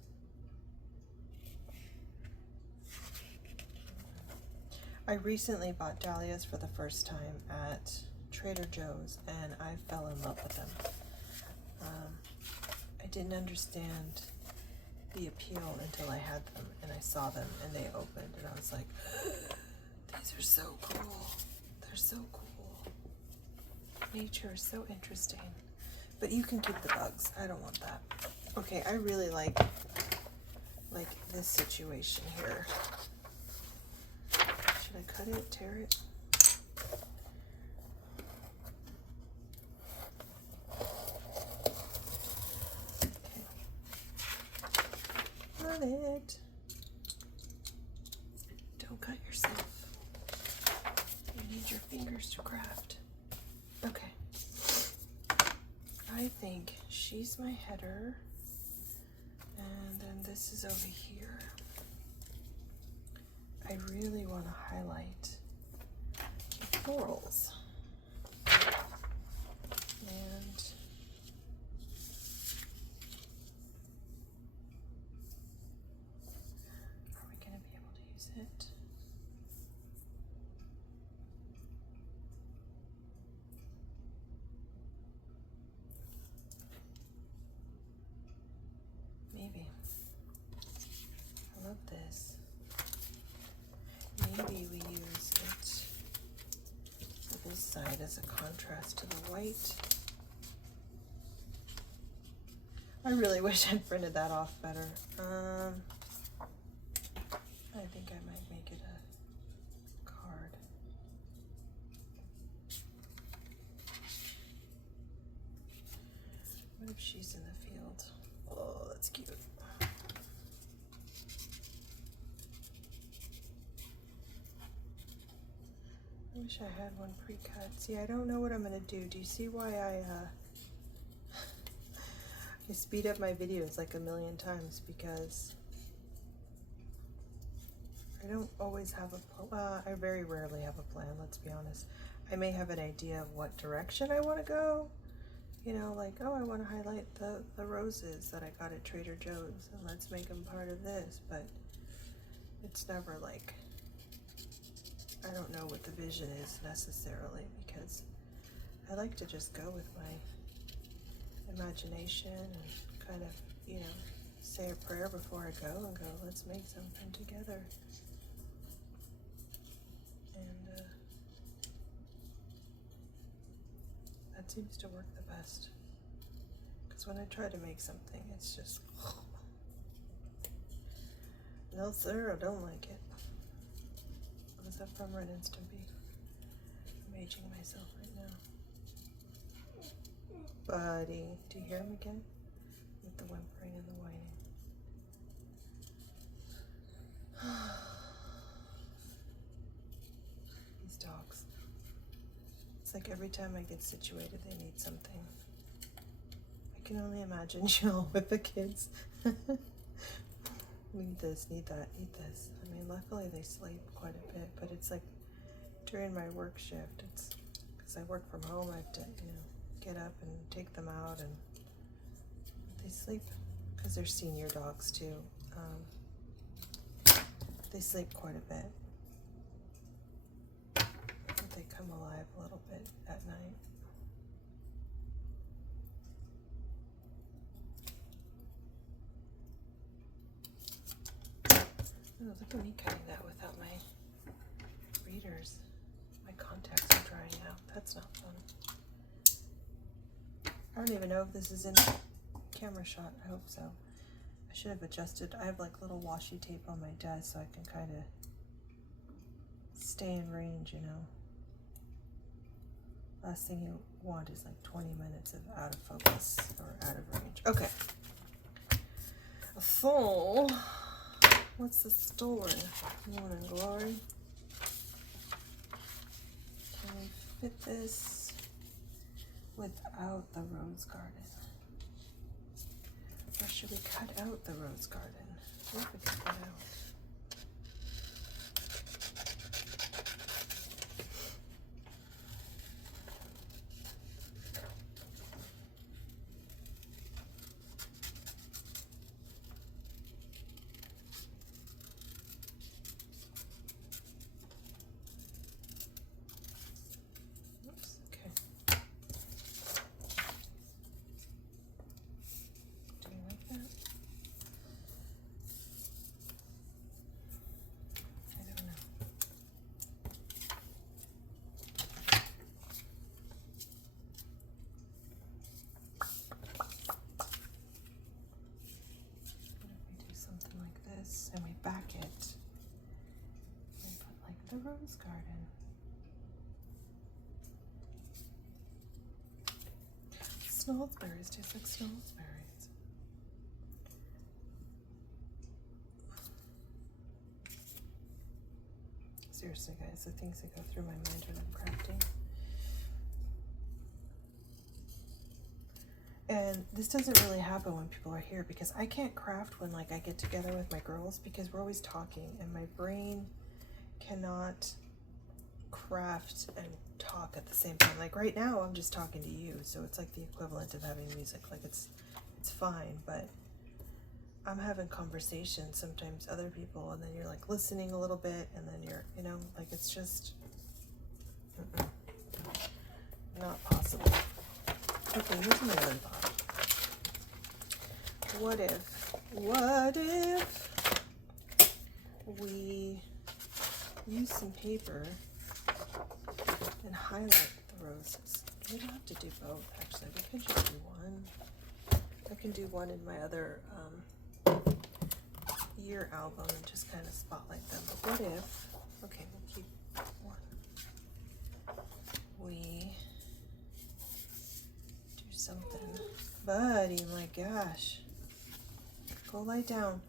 I recently bought dahlias for the first time at Trader Joe's and I fell in love with them. I didn't understand the appeal until I had them and I saw them and they opened and I was like, these are so cool. They're so cool. Nature is so interesting. But you can keep the bugs. I don't want that. Okay, I really like this situation here. Should I cut it, tear it? Okay. Got it. Don't cut yourself. You need your fingers to craft. Okay. I think she's my header. And then this is over here. I really want to highlight the florals. And are we going to be able to use it? Maybe. I love this. Maybe we use it for this side as a contrast to the white. I really wish I'd printed that off better. I think I might make it a card. What if she's in the field? Oh, that's cute. I wish I had one pre-cut. See, I don't know what I'm gonna do. Do you see why I speed up my videos like a million times? Because I don't always have I very rarely have a plan, let's be honest. I may have an idea of what direction I want to go. You know, like, oh, I want to highlight the roses that I got at Trader Joe's and let's make them part of this, but it's never like, I don't know what the vision is necessarily, because I like to just go with my imagination and kind of, you know, say a prayer before I go and go, let's make something together. And that seems to work the best. Because when I try to make something, it's just, no sir, I don't like it. Was that from Ren and Stimpy? I'm aging myself right now. Buddy, do you hear him again? With the whimpering and the whining. These dogs. It's like every time I get situated, they need something. I can only imagine Jill with the kids. Need this, need that, need this. I mean, luckily they sleep quite a bit, but it's like during my work shift, it's because I work from home, I have to, you know, get up and take them out, and they sleep because they're senior dogs too. They sleep quite a bit, but they come alive a little bit at night. Oh, look at me cutting that without my readers. My contacts are drying out. That's not fun. I don't even know if this is in camera shot. I hope so. I should have adjusted. I have like little washi tape on my desk so I can kind of stay in range, you know. Last thing you want is like 20 minutes of out of focus or out of range. Okay. So, what's the story? Morning Glory. Can we fit this without the rose garden? Or should we cut out the rose garden? What if we cut that out? And we back it and put like the rose garden. Snowsberries taste like snowsberries. Seriously guys, the things that go through my mind when I'm crafting. And this doesn't really happen when people are here, because I can't craft when like I get together with my girls, because we're always talking and my brain cannot craft and talk at the same time. Like right now I'm just talking to you, so it's like the equivalent of having music. Like it's fine, but I'm having conversations, sometimes other people, and then you're like listening a little bit, and then you're, you know, like it's just not possible. Okay, here's my other thought. What if we use some paper and highlight the roses? We don't have to do both, actually. We could just do one. I can do one in my other year album and just kind of spotlight them. But what if, okay, we'll keep one. We something. Buddy, my gosh. Go lie down.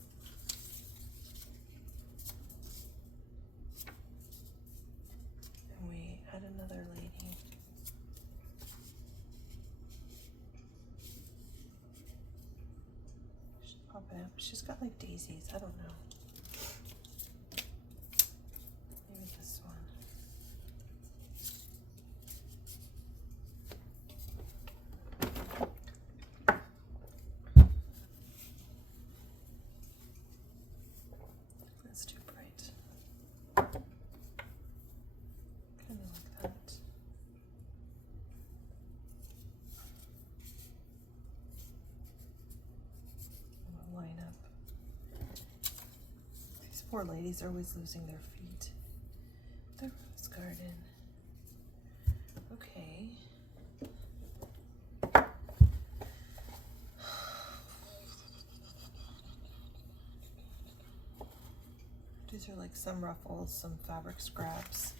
And we had another lady. She's popping up. She's got like daisies. I don't know. Maybe this one. That's too bright. Kind of like that. I'm gonna line up. These poor ladies are always losing their feet. The rose garden. Okay. These are like some ruffles, some fabric scraps.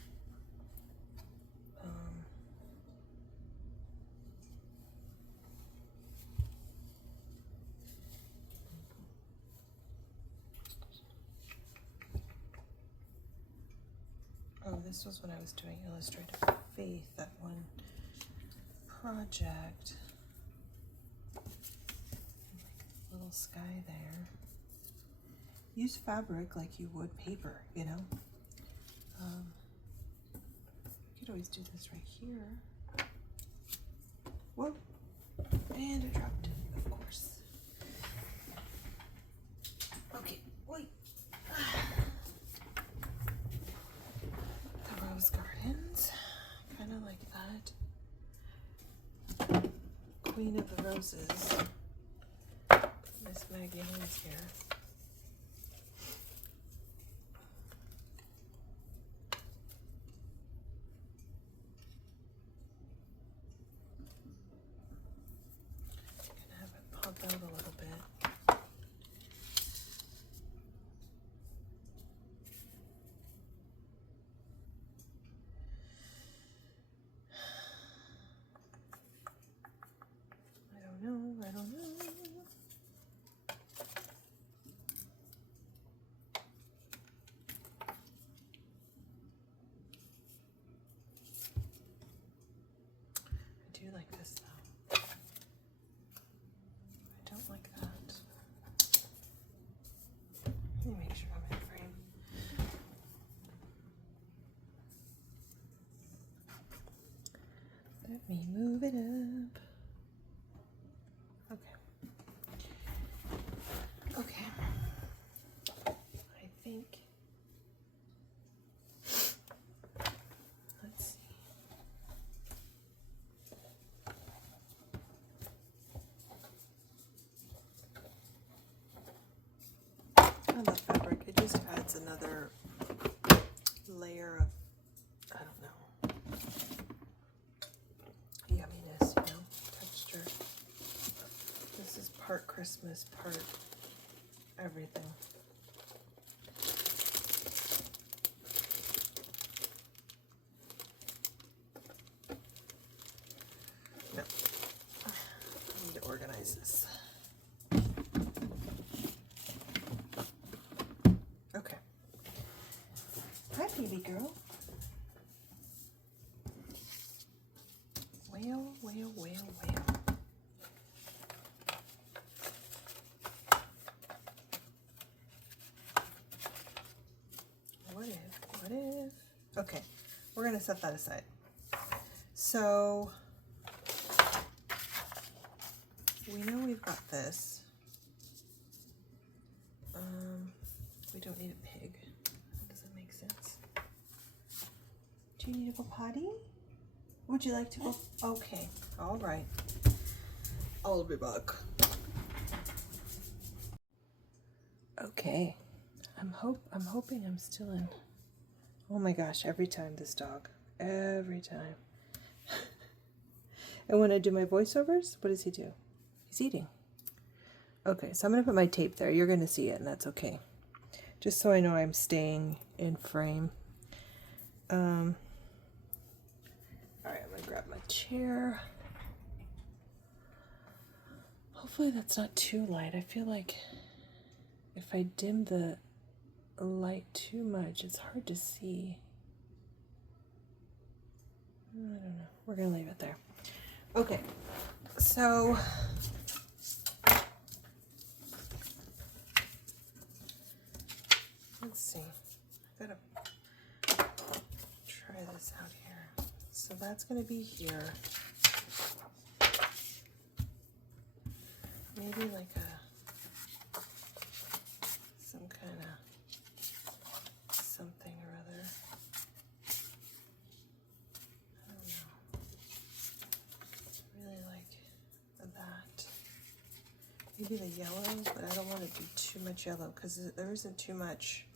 Oh, this was when I was doing Illustrated Faith, that one project. Like a little sky there. Use fabric like you would paper, you know. You could always do this right here. Whoa, and I dropped it, of course. Okay, wait. The rose gardens, kind of like that. Queen of the Roses. Miss Maggie is here. Pop out a little bit. I don't know. I do like this though. I don't like that. Let me make sure I'm in frame. Let me move it up. Okay. I think, let's see. I love fabric. It just adds another layer of, I don't know, yumminess, you know, texture. This is part Christmas, part everything. No, I need to organize this. Okay. Hi, baby girl. Whale, whale, whale, whale. What if? Okay, we're gonna set that aside. So we know we've got this. We don't need a pig. Does that make sense? Do you need to go potty? Would you like to go? Okay, all right. I'll be back. Okay, I'm hoping I'm still in. Oh my gosh, every time this dog, every time. And when I do my voiceovers, what does he do? He's eating. Okay, so I'm gonna put my tape there. You're gonna see it, and that's okay. Just so I know I'm staying in frame. All right, I'm gonna grab my chair. Hopefully that's not too light. I feel like if I dim the light too much, it's hard to see. I don't know. We're gonna leave it there. Okay, so let's see. I gotta try this out here. So that's gonna be here. Maybe like some kind of something or other. I don't know. Really like that. Maybe the yellow, but I don't want to do too much yellow because there isn't too much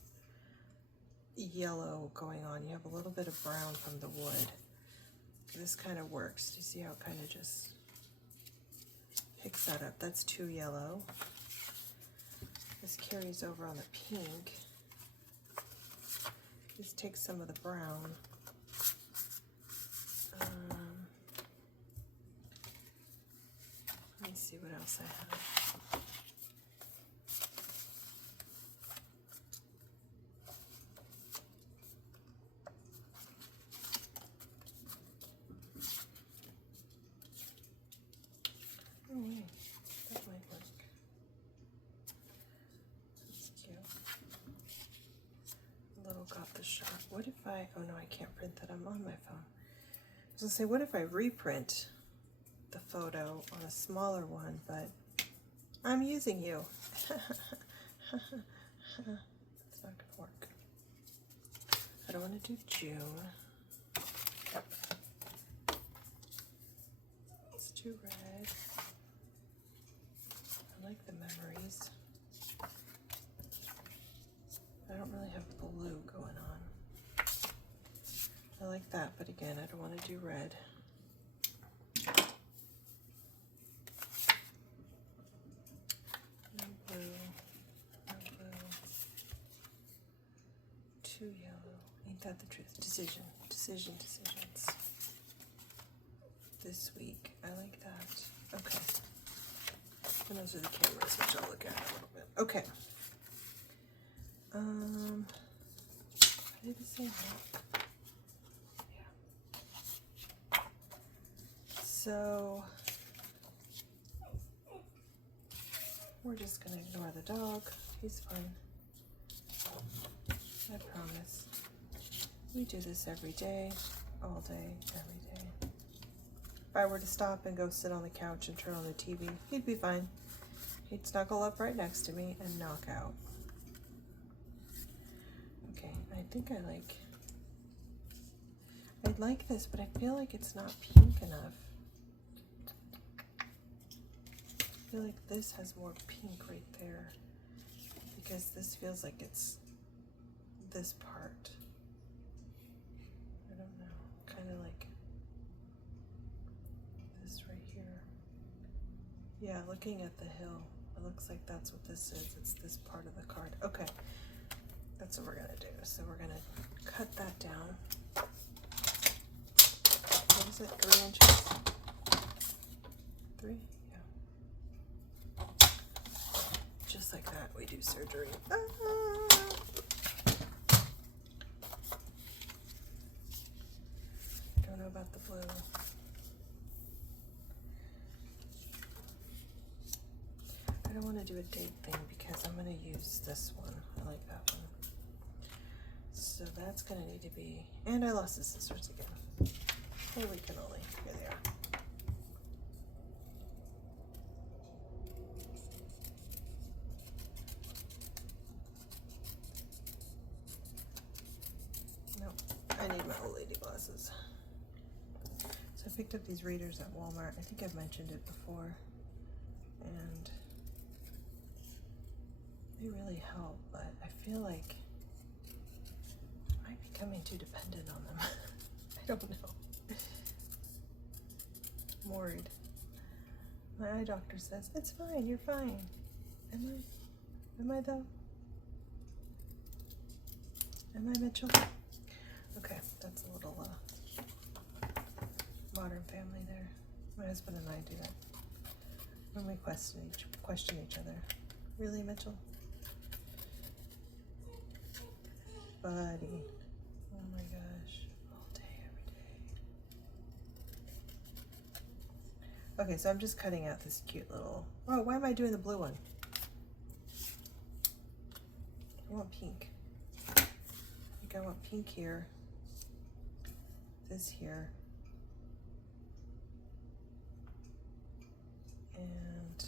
yellow going on. You have a little bit of brown from the wood. This kind of works. Do you see how it kind of just picks that up? That's too yellow. This carries over on the pink. This takes some of the brown. Let me see what else I have. Oh wait, that might work. That's cute. A little got the shot. What if I, oh no, I can't print that, I'm on my phone. I was gonna say, what if I reprint the photo on a smaller one, but I'm using you. It's not gonna work. I don't want to do June. Let's do red. I like the memories. I don't really have blue going on. I like that, but again, I don't want to do red. No blue, no blue. Too yellow. Ain't that the truth? Decisions. This week, I like that. Okay. And those are the cameras, which I'll look at in a little bit. Okay. I did the same one. Yeah. So we're just gonna ignore the dog. He's fine. I promise. We do this every day, all day, every day. If I were to stop and go sit on the couch and turn on the TV, he'd be fine. He'd snuggle up right next to me and knock out. Okay, I think I like this, but I feel like it's not pink enough. I feel like this has more pink right there because this feels like it's this part. I don't know, kind of like this right here. Yeah, looking at the hill, it looks like that's what this is. It's this part of the card. Okay, that's what we're gonna do. So we're gonna cut that down. What is it, 3 inches? 3? Yeah. Just like that, we do surgery. Ah! Don't know about the blue. I don't want to do a date thing because I'm going to use this one. I like that one. So that's going to need to be, and I lost the scissors again. Holy cannoli. Here they are. Nope, I need my old lady glasses. So I picked up these readers at Walmart. I think I've mentioned it before. And they really help, but I feel like I might be becoming too dependent on them. I don't know. I'm worried. My eye doctor says, it's fine, you're fine. Am I though? Am I, Mitchell? Okay, that's a little Modern Family there. My husband and I do that when we question each other. Really, Mitchell? Buddy. Oh my gosh. All day, every day. Okay, so I'm just cutting out this cute little, oh, why am I doing the blue one? I want pink. I think I want pink here, this here, and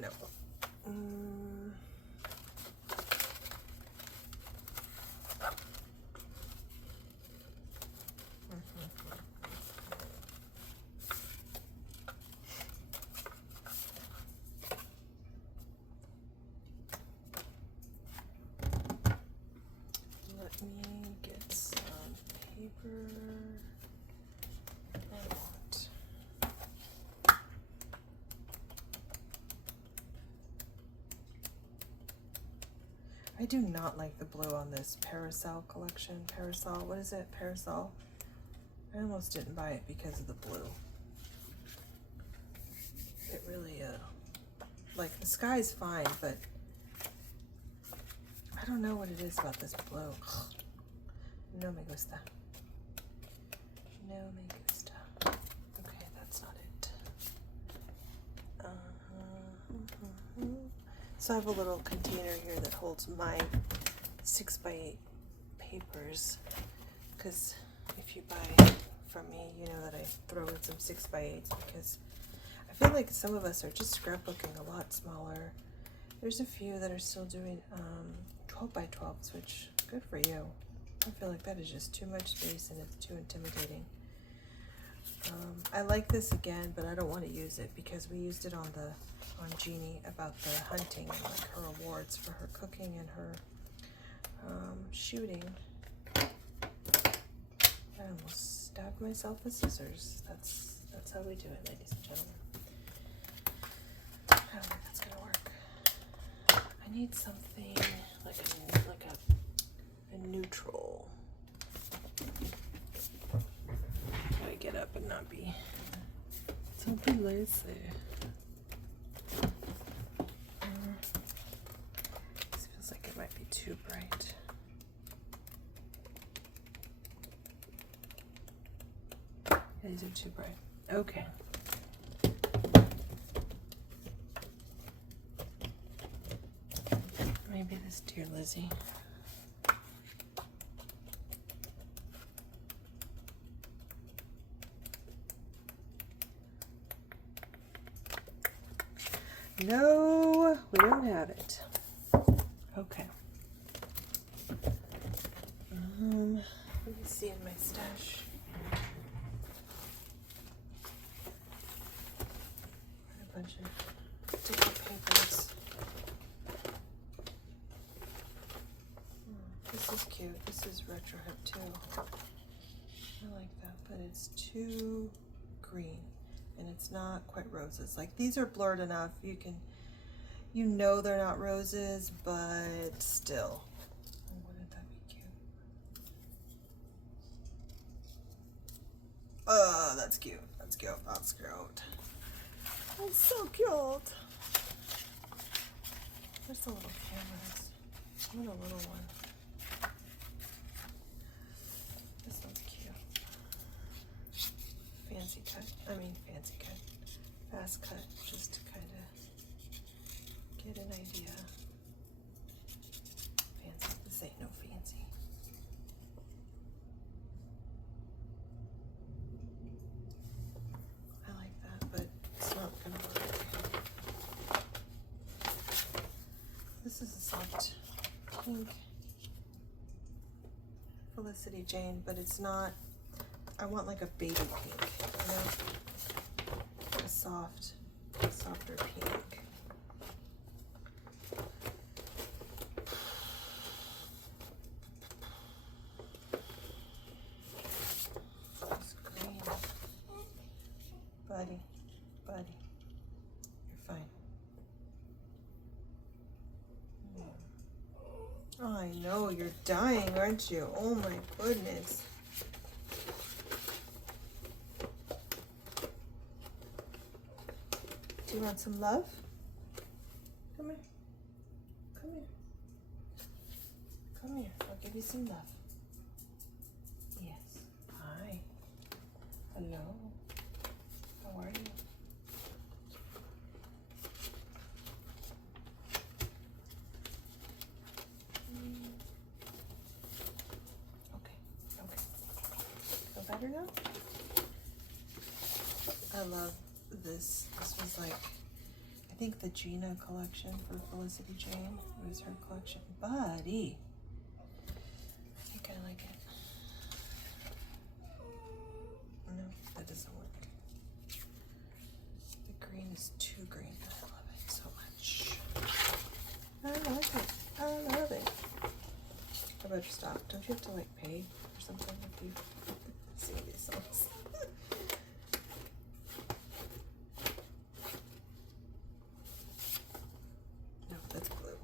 no. Let me get some paper. I do not like the blue on this Parasol collection. Parasol, what is it? Parasol? I almost didn't buy it because of the blue. It really, like the sky's fine, but I don't know what it is about this blue. No me gusta. No me gusta. Okay, that's not it. So I have a little container here that holds my 6x8 papers, because if you buy from me, you know that I throw in some 6x8s, because I feel like some of us are just scrapbooking a lot smaller. There's a few that are still doing 12x12s, which good for you. I feel like that is just too much space and it's too intimidating. I like this again, but I don't want to use it because we used it on Jeannie about the hunting and like her awards for her cooking and her shooting. I almost stabbed myself with scissors. That's how we do it, ladies and gentlemen. I don't think that's gonna work. I need something like a neutral. Gotta get up and not be something lazy. This feels like it might be too bright. Yeah, these are too bright. Okay. Maybe this Dear Lizzie. No, we don't have it. Okay. Let me see in my stash. A bunch of different papers. This is cute. This is retro hip too. I like that, but it's too green. And it's not quite roses. Like these are blurred enough. You know they're not roses, but still. Oh, wouldn't that be cute? Oh, that's cute. That's cute. That's cute. That's so cute. Where's the little cameras? I want a little one. This one's cute. Fancy cut. Fancy cut. Fast cut, just to kind of get an idea. Fancy. This ain't no fancy. I like that, but it's not gonna work. This is a soft pink Felicity Jane, but it's not. I want like a baby pink, you know? A softer pink. It's green. Buddy, you're fine. Oh, I know, you're dying, aren't you? Oh my goodness. Do you want some love? Come here. Come here. Come here. I'll give you some love. Yes. Hi. Hello. How are you? Okay. Feel better now? I love this. This was like, I think the Gina collection for Felicity Jane was her collection. Buddy. I think I like it. No, that doesn't work. The green is too green. I love it so much. I like it. I love it. I better stop. Don't you have to like pay or something if you sing these songs? No, that's blue.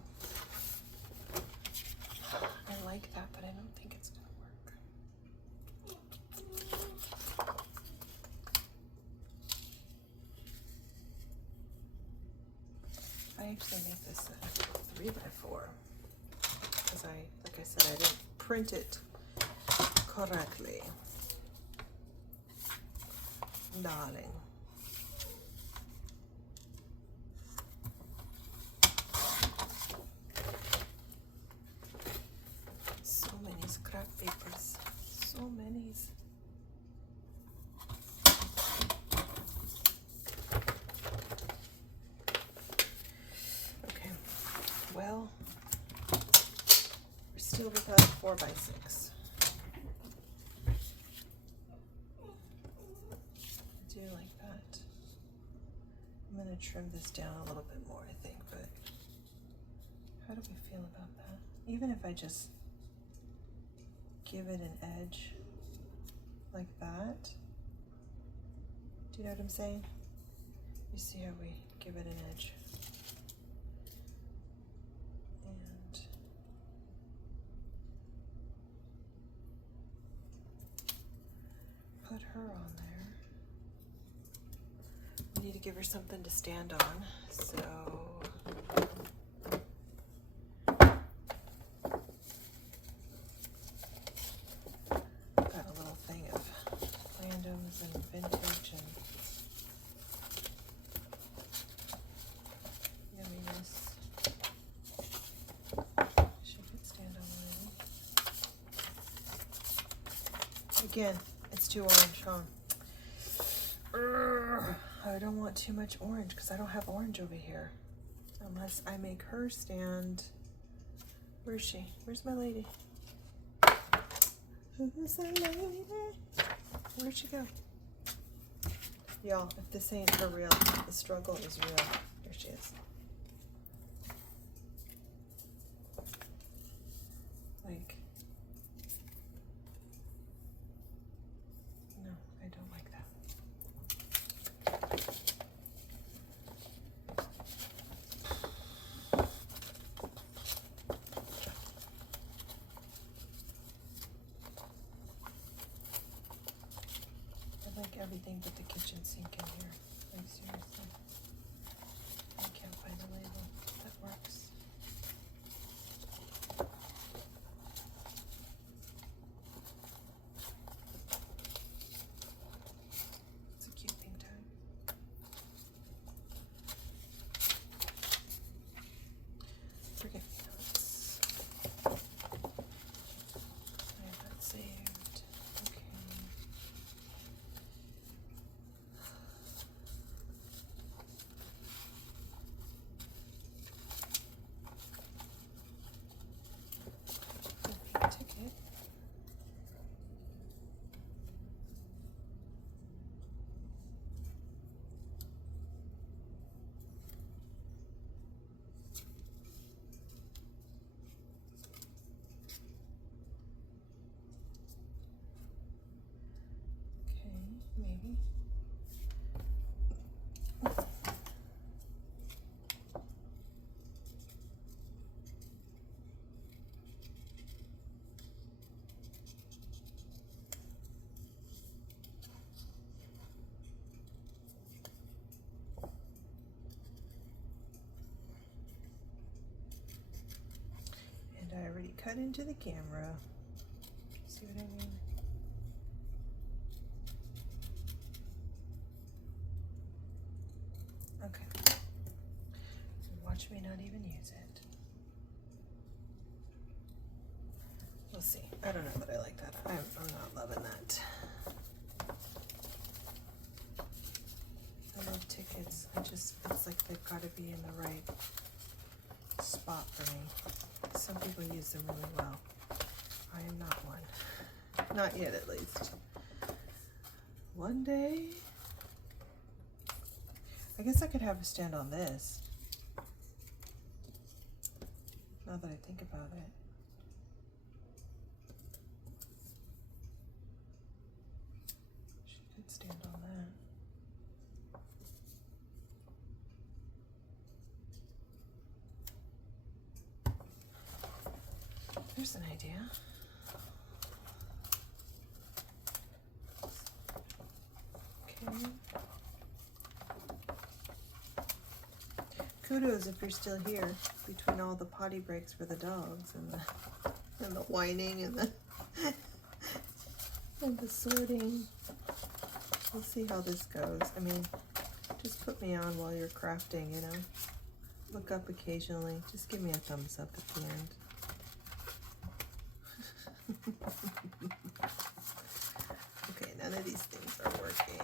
I like that, but I don't think it's gonna work. I actually make this a 3x4 because like I said, I didn't print it correctly. Darling. So many scrap papers. So many. Okay. Well, we're still without a 4x6. I do like that. I'm going to trim this down a little bit more, I think, but how do we feel about that? Even if I just give it an edge like that. Do you know what I'm saying? You see how we give it an edge? And put her on there. We need to give her something to stand on, so got a little thing of randoms and vintage and yumminess. She could stand on one. Again, it's too orange, huh? I don't want too much orange because I don't have orange over here. Unless I make her stand. Where's she? Where's my lady? Who's the lady? Where'd she go? Y'all, if this ain't for real, the struggle is real. There she is. Like, no, I don't like that. I like everything but the kitchen sink in here. Like, seriously. I can't find a label that works. It's a cute pink tag. Forget me notes. I have that saved. Okay. The pink ticket. Okay, maybe. And I already cut into the camera. See what I mean? Okay. Watch me not even use it. We'll see. I don't know that I like that. I'm not loving that. I love tickets. It's like they've got to be in the right spot for me. Some people use them really well. I am not one. Not yet, at least. One day. I guess I could have a stand on this. Now that I think about it. She could stand on that. There's an idea. Okay. Kudos if you're still here between all the potty breaks for the dogs and the whining and the and the sorting. We'll see how this goes. I mean, just put me on while you're crafting, you know. Look up occasionally. Just give me a thumbs up at the end. Okay, none of these things are working.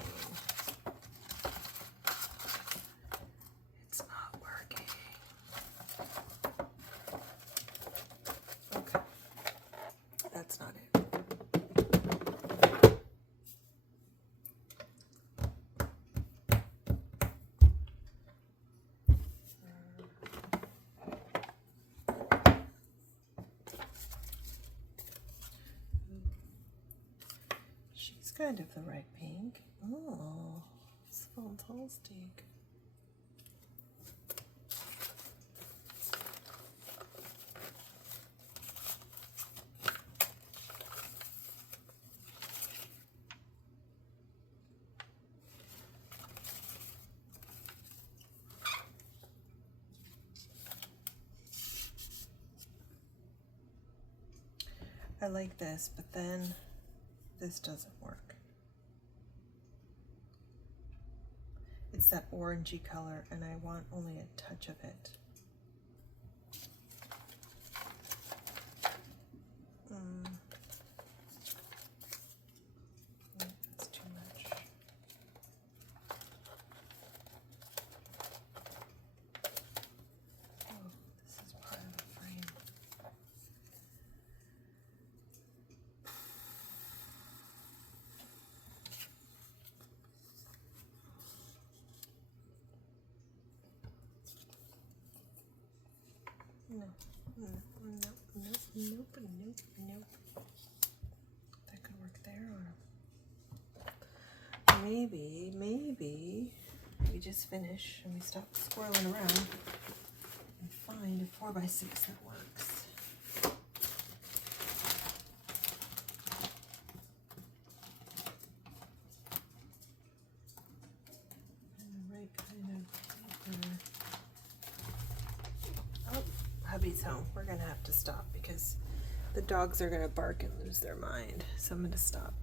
It's not working. Okay, that's not it. Kind of the right pink. Oh, it's fantastic. I like this, but then this doesn't work. It's that orangey color, and I want only a touch of it. That's too much. Oh, this is part of the frame. Nope. That could work there, or maybe we just finish and we stop squirreling around and find a 4x6 that works. And the right kind of paper. Oh, hubby's home. We're gonna have to stop because the dogs are gonna bark and lose their mind. So I'm gonna stop.